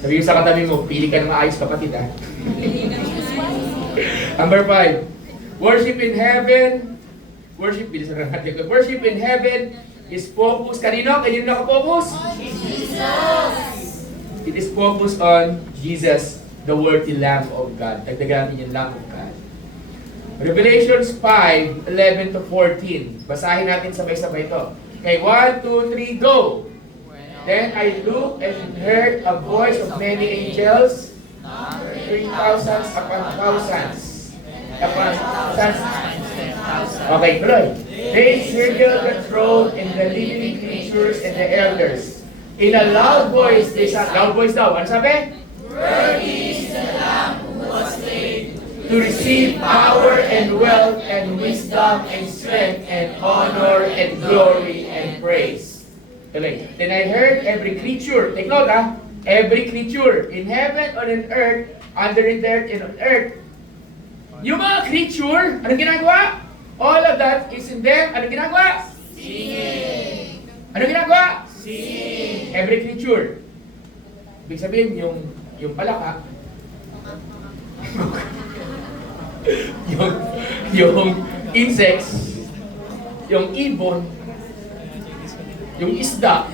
Sabi mo sa katabi mo, pili ka ng maayos kapatid ha. Number 5. Worship in heaven. Worship in heaven is focused. Kanino? Kanino naka-focus? Jesus! It is focused on Jesus, the worthy Lamb of God. Dagdagan natin yung Lamb of God. Revelations 5:11 to 14. Basahin natin sabay-sabay ito. Okay, 1, 2, 3, go! Then I looked and heard a voice of many angels, 3,000 upon thousands. Okay, tuloy. They circled the throne and the living creatures and the elders. In a loud voice, they sang. Loud voice daw. Ano sabi? Worthy is the Lamb who was slain to receive power and wealth and wisdom and strength and honor and glory and praise. Tuloy. Then I heard every creature. Take note ha. Every creature in heaven or in earth, under the earth and on earth. Yung mga creature, anong ginagawa? All of that is in them. Anong ginagawa? Singing. Anong ginagawa? Singing. Every creature. Ibig sabihin, yung palaka, yung insects, yung ibon, yung isda,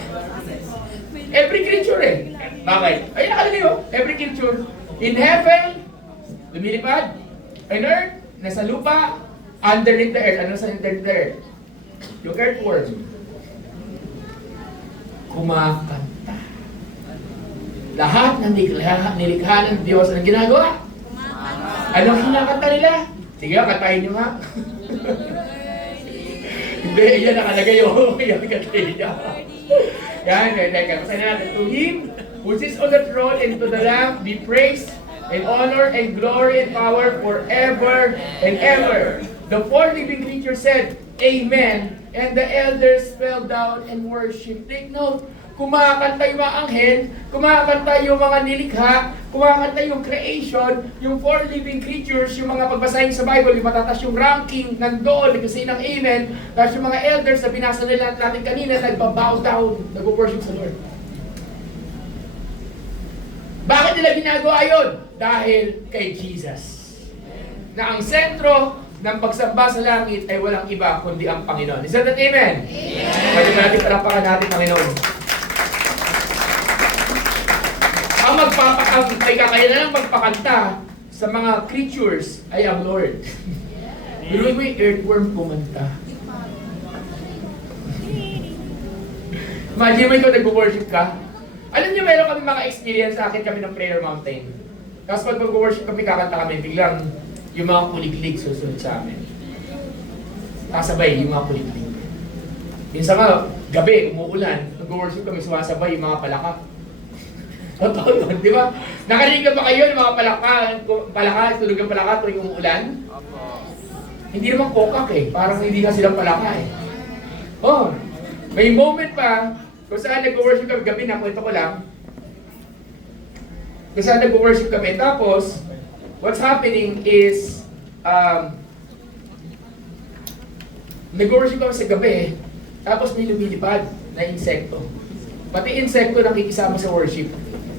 every creature eh. Bakit? Ayun nakalagay oh. Every creature. In heaven, lumilipad. In earth, nasa lupa, underneath the earth. Ano sa underneath the earth? Yung earthworm. Kumakanta. Lahat ng nilikha ng Diyos ang ginagawa. Anong kinakanta nila? Sige, kantahin nyo nga. Hindi, yan nakalagay yung yan kantahin niya. Yan, kasi natin. To Him who sits on the throne and to the Lamb be praised and honor and glory and power forever and ever. The four living creatures said, Amen. And the elders fell down and worshiped. Take note, kumakanta yung mga anghel, kumakanta yung mga nilikha, kumakanta yung creation, yung four living creatures, yung mga pagbasahin sa Bible, yung matatas yung ranking nandoon, kasi ng Amen, tapos yung mga elders na binasa nila natin kanina, nagbabow down, nag-worship sa Lord. Bakit nila ginagawa yun? Dahil kay Jesus. Na ang sentro ng pagsamba sa langit ay walang iba kundi ang Panginoon. Is that amen? Amen. Pwede ba natin palapakan natin, Panginoon? Ang may kakayanan ng magpakanta sa mga creatures ay ang Lord. Pero may earthworm kumanta. Imagine mo ikaw nag-worship ka. Alam niyo, meron kami mga experience sa akin kami ng Prayer Mountain. Tapos pag mag-worship kami, kakanta kami, biglang yung mga kuliglig susunod sa amin. Kasabay yung mga kuliglig. Minsan nga, gabi, umuulan, nag-worship kami, sumasabay yung mga palaka. Totoo yun, di ba? Nakarinig na ba kayo ng mga palaka, tulog ng palaka tuwing umuulan? Hindi naman kokak eh, parang hindi nga silang palaka eh. Oh, may moment pa, kung saan nag-worship kami, gabi na, kwento ko lang. Kung saan nag-worship kami, tapos, what's happening is, nag-worship kami sa gabi, tapos may lumilipad na insekto. Pati insekto nakikisama sa worship.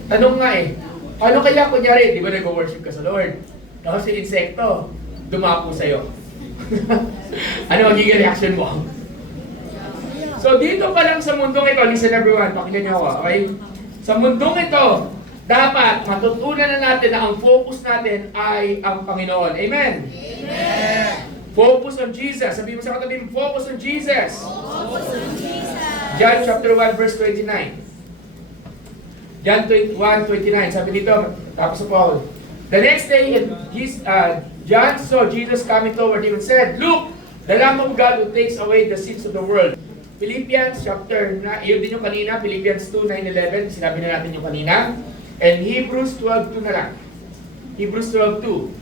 Tanong nga eh, ano kaya kunyari, di ba nag-worship ka sa Lord? Tapos yung insekto, dumapo sa'yo. Ano magiging reaction mo? So dito pa lang sa mundong ito, listen everyone, pakinggan niyo ako, okay? Sa mundong ito, dapat matutunan na natin na ang focus natin ay ang Panginoon. Amen? Amen! Focus on Jesus. Sabi mo sa katabi mo, focus on Jesus. Focus on Jesus. John chapter 1 verse 29. John 1:29, sabi dito, tapos sa Paul. The next day, John saw Jesus coming toward him and said, Look, the Lamb of God who takes away the sins of the world. Philippians chapter, yun din yung kanina, Philippians 2:9-11, sinabi na natin yung kanina. And Hebrews 12:2 na lang. Hebrews 12:2.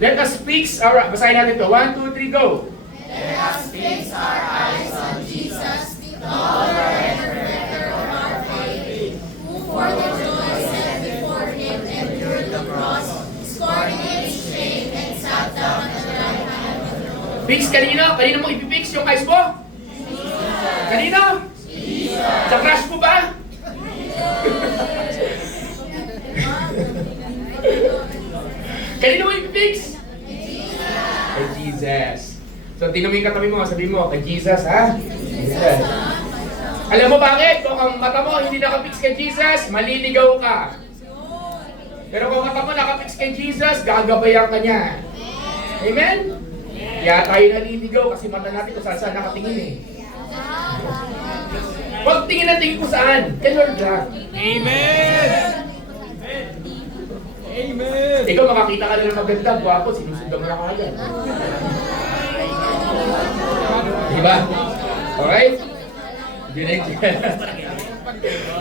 Let us fix our, basahin natin to. 1, 2, 3, go. Let us fix our eyes Fix kanino? Kanino mo ipipix yung eyes mo? Kanino? Sa crush mo ba? Kanino mo ipipix? Kay Jesus. So, tingnan mo yung katabi mo, sabi mo, kay Jesus, ha? Jesus. Alam mo bakit? Kung ang mata mo hindi nakapix kay Jesus, maliligaw ka. Pero kung mata mo nakapix kay Jesus, gagabayan ka niya. Amen? Kaya tayo naliligaw kasi mata natin kung saan nakatingin eh. Huwag tingin na tingin kung saan. Kay Lord lang. Amen! Amen! Ikaw makakita ka na ng maganda, gwapo, sinusundan mo na kagad. Diba? Okay?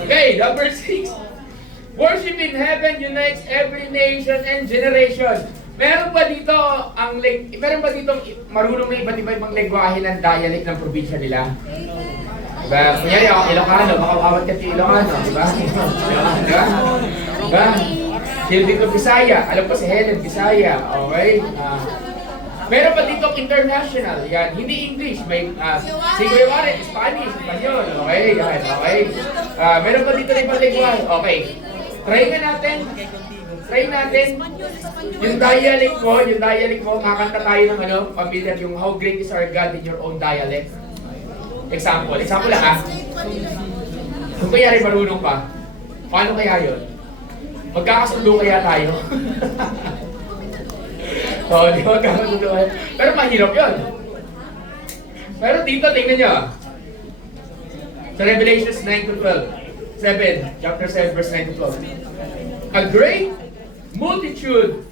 Okay, number 6. Worship in heaven unites every nation and generation. Meron ba dito marunong na iba't ibang lengguwahe ng dialect ng probinsya nila? Diba? Kunyari ako, Ilocano, makakawat ka si Ilocano, diba? Diba? Diba? Sino dito Bisaya? Alam ko si Helen Bisaya, okay? Meron pa dito international, yan, hindi English, may si Kuya Warren, Spanish, Espanyol, okay, yan, okay? Meron pa dito na ibang lengguwahe, okay. Try natin. Yung dialect mo, kakanta tayo ng familiar, yung how great is our God in your own dialect. Example lang Kung kaya marunong pa, paano kaya yun? Magkakasundo kaya tayo? Oo, di magkakasundo kaya. Pero mahirap yun. Pero dito, tingnan nyo. Sa Revelations 9-12. Chapter 7, verse 9-12. A great multitude.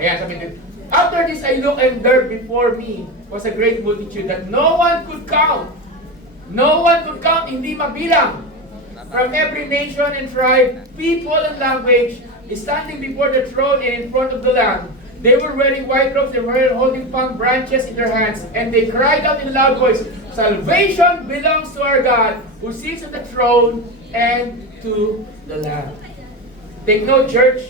Ayan, sabi dito. After this I looked, and there before me was a great multitude that no one could count. No one could count, hindi mabilang. From every nation and tribe, people and language, standing before the throne and in front of the Lamb. They were wearing white robes, they were holding palm branches in their hands, and they cried out in a loud voice, Salvation belongs to our God, who sits on the throne and to the Lamb. Take note, church.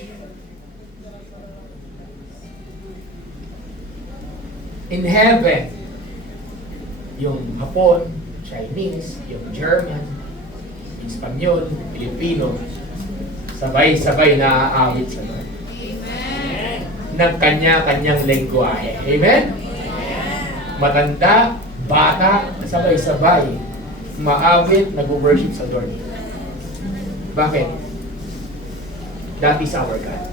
In heaven, yung Hapon, Chinese, yung German, yung Espanyol, Pilipino, sabay-sabay na aawit sa Lord. Ng kanya-kanyang lengguwahe. Amen? Matanda, bata, sabay-sabay, maawit, nag-worship sa Lord. Bakit? That is our God.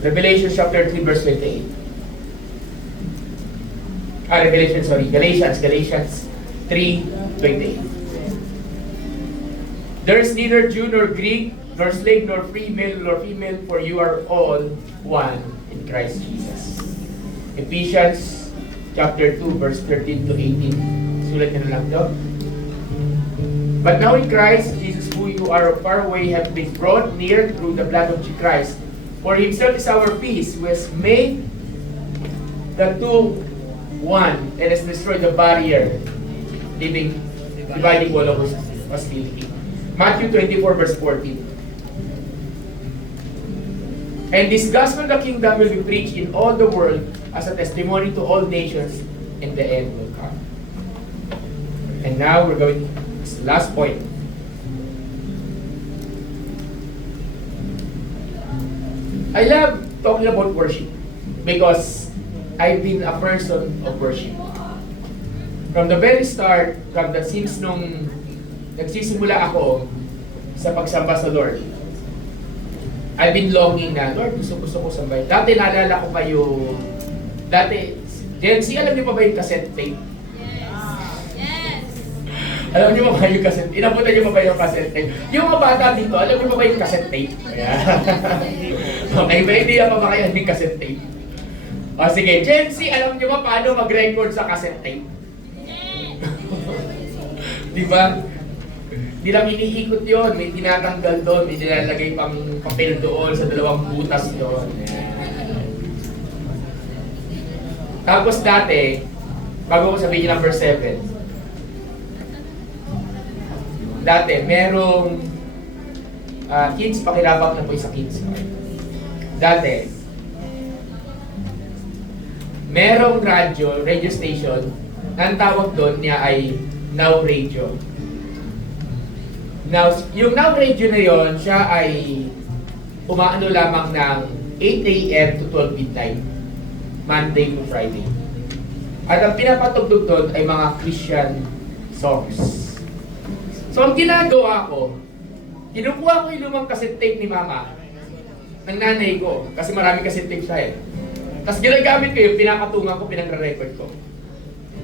Revelation chapter 3 verse 28. Galatians 3:28. There is neither Jew nor Greek, nor slave nor free, male nor female, for you are all one in Christ Jesus. Ephesians chapter 2 verse 13 to 18. Sulat nyo na lang doon. But now in Christ Jesus, who you are far away have been brought near through the blood of Christ. For Himself is our peace, who has made the two one and has destroyed the barrier, dividing wall of hostility. Matthew 24 verse 14. And this gospel of the kingdom will be preached in all the world as a testimony to all nations, and the end will come. And now we're going to the last point. I love talking about worship because I've been a person of worship. From the very start, since nung nagsisimula ako sa pagsamba sa Lord, I've been longing na, Lord, gusto ko sambay. Dati naalala ko kayo, Gen Z, alam niyo pa ba yung cassette tape? Yes! Alam niyo ba yung cassette? Inabutan niyo ba yung cassette tape? Yung mga bata dito, alam niyo ba yung cassette tape? Okay, may idea pa ba kayo yung cassette tape? O sige, Gen Z, alam niyo ba paano mag-record sa cassette tape? Diba? Di lang iniikot yun, may tinatanggal doon, may nilalagay pang papel doon sa dalawang butas doon. Tapos dati, Bago ko sabihin yung number 7. Dati, merong kids, pakilabak na po sa kids. Dati, merong radio station, ang tawag doon niya ay Now Radio. Now, yung Now Radio na yon, siya ay umaano lamang ng 8 a.m. to 12 midnight, Monday to Friday. At ang pinapatugtog doon ay mga Christian songs. So ang ginagawa ko, kinukuha ko yung lumang cassette tape ni Mama, ng nanay ko, kasi marami cassette tape siya eh. Tapos ginagamit ko yung pinakatungan ko, pinagre-record ko.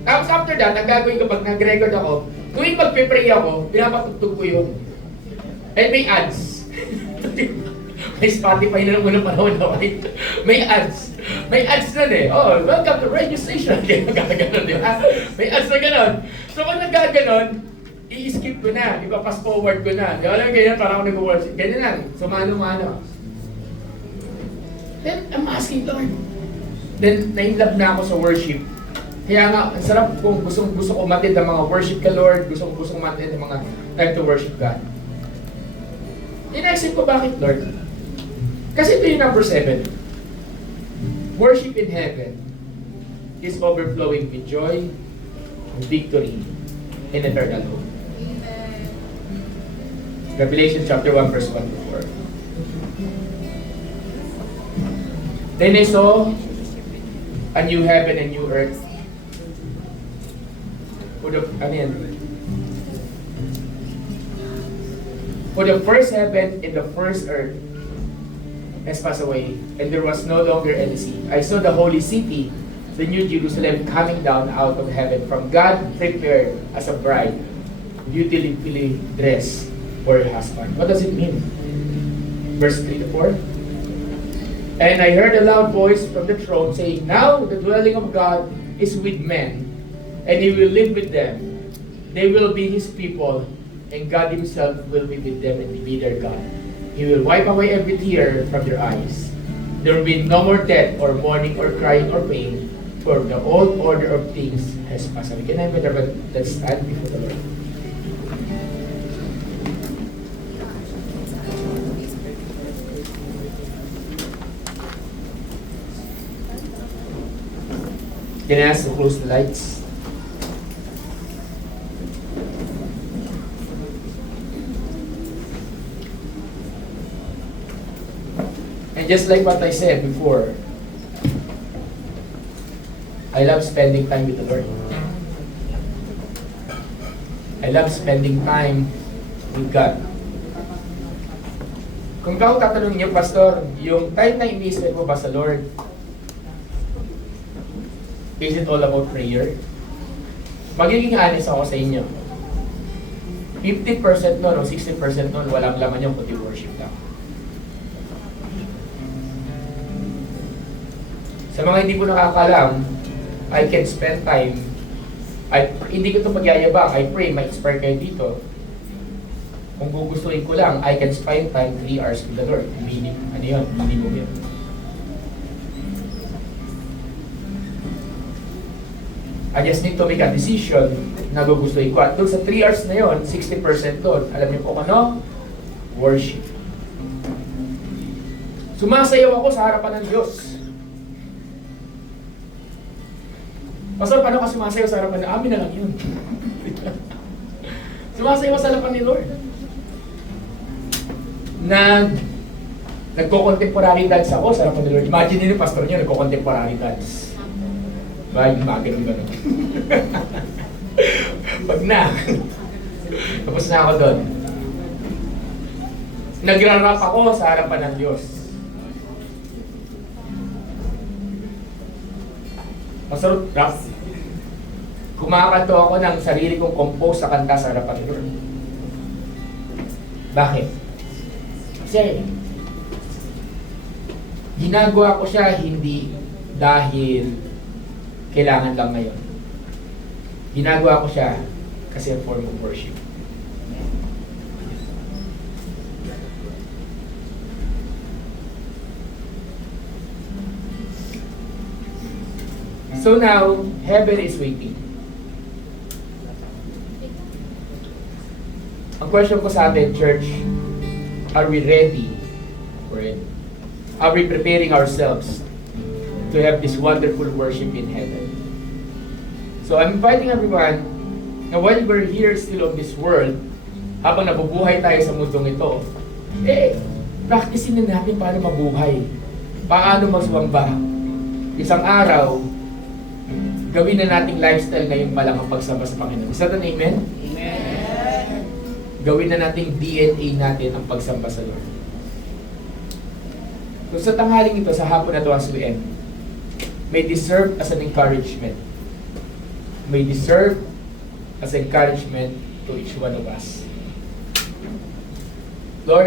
Tapos after that, ang gagawin ko pag nag-record ako, tuwing magpe-pray ako, pinapatugtog ko yun. And may ads. May Spotify na naman ng panahon na may ads. May ads na eh. Oh, welcome to radio station. Gano'n, di ba? May ads na gano'n. So kung nagkaganon, i-skip ko na. Ipa-pass forward ko na. Di ba lang ganyan, parang ako nag-worship. Ganyan lang. So mano-mano. Then, I'm asking Lord. Then, na-inlove na ako sa worship. Kaya nga, ang sarap kung gusto ko matid ang mga worship ka, Lord. Gusto ko matid ang mga time to worship God. In-exit ko, bakit, Lord? Kasi ito yung number 7. Worship in heaven is overflowing with joy, victory, and eternal hope. Revelation chapter 1, verse 1 to 4. Then I saw a new heaven and new earth. For the first heaven and the first earth has passed away, and there was no longer any sea. I saw the holy city, the new Jerusalem, coming down out of heaven from God, prepared as a bride, beautifully dressed for her husband. What does it mean? Verse 3 to 4. And I heard a loud voice from the throne saying, now the dwelling of God is with men, and He will live with them. They will be His people, and God Himself will be with them and be their God. He will wipe away every tear from their eyes. There will be no more death or mourning or crying or pain, for the old order of things has passed away. Can I better, but let's stand before the Lord. Can I ask to close the lights? And just like what I said before, I love spending time with the Lord. I love spending time with God. Kung ikaw tatanungin niyo, Pastor, yung time na ini-spend mo ba sa Lord, is it all about prayer? Magiging honest ako sa inyo. 50% nun o 60% nun, walang laman yung kundi worship lang. Sa mga hindi ko nakakalam, I can spend time. Hindi ko ito magyayabang. I pray, ma-inspire kayo dito. Kung gugustuhin ko lang, I can spend time 3 hours with the Lord. Meaning, ano yun? Minimum yun. I just need to make a decision na gugustuhin ko. At doon sa 3 hours na yun, 60% doon. Alam niyo po ano? Worship. Sumasayaw ako sa harapan ng Diyos. Pastor, paano ka sumasayaw sa harapan ng amin na lang yun? Sumasayaw sa harapan ni Lord. Nagko-contemporary dance ako sa harapan ni Lord. Imagine niyo, pastor niyo, nagko-contemporary dance. Ba, yung mga ganun-ganun. Pag na. Tapos na ako doon. Nagra-rap ako sa harapan ng Diyos. Pastor, rap. Kumakanto ako ng sarili kong compose sa kanta sa harapan ng Lord. Bakit? Kasi ginagawa ko siya hindi dahil kailangan lang ngayon. Ginagawa ko siya kasi a form of worship. So now, heaven is waiting. Ang question ko sa atin, church, are we ready for it? Are we preparing ourselves to have this wonderful worship in heaven? So I'm inviting everyone na while we're here still on this world, habang nabubuhay tayo sa mundong ito, practicein na natin paano mabuhay. Paano magsumamba. Isang araw, gawin na nating lifestyle ngayon pa lang ang pagsamba sa Panginoon. Is that an amen? Amen. Gawin na nating DNA natin ang pagsamba sa Lord. So sa tanghaling ito, sa hapon na ito as we end, may deserve as an encouragement. May deserve as encouragement to each one of us.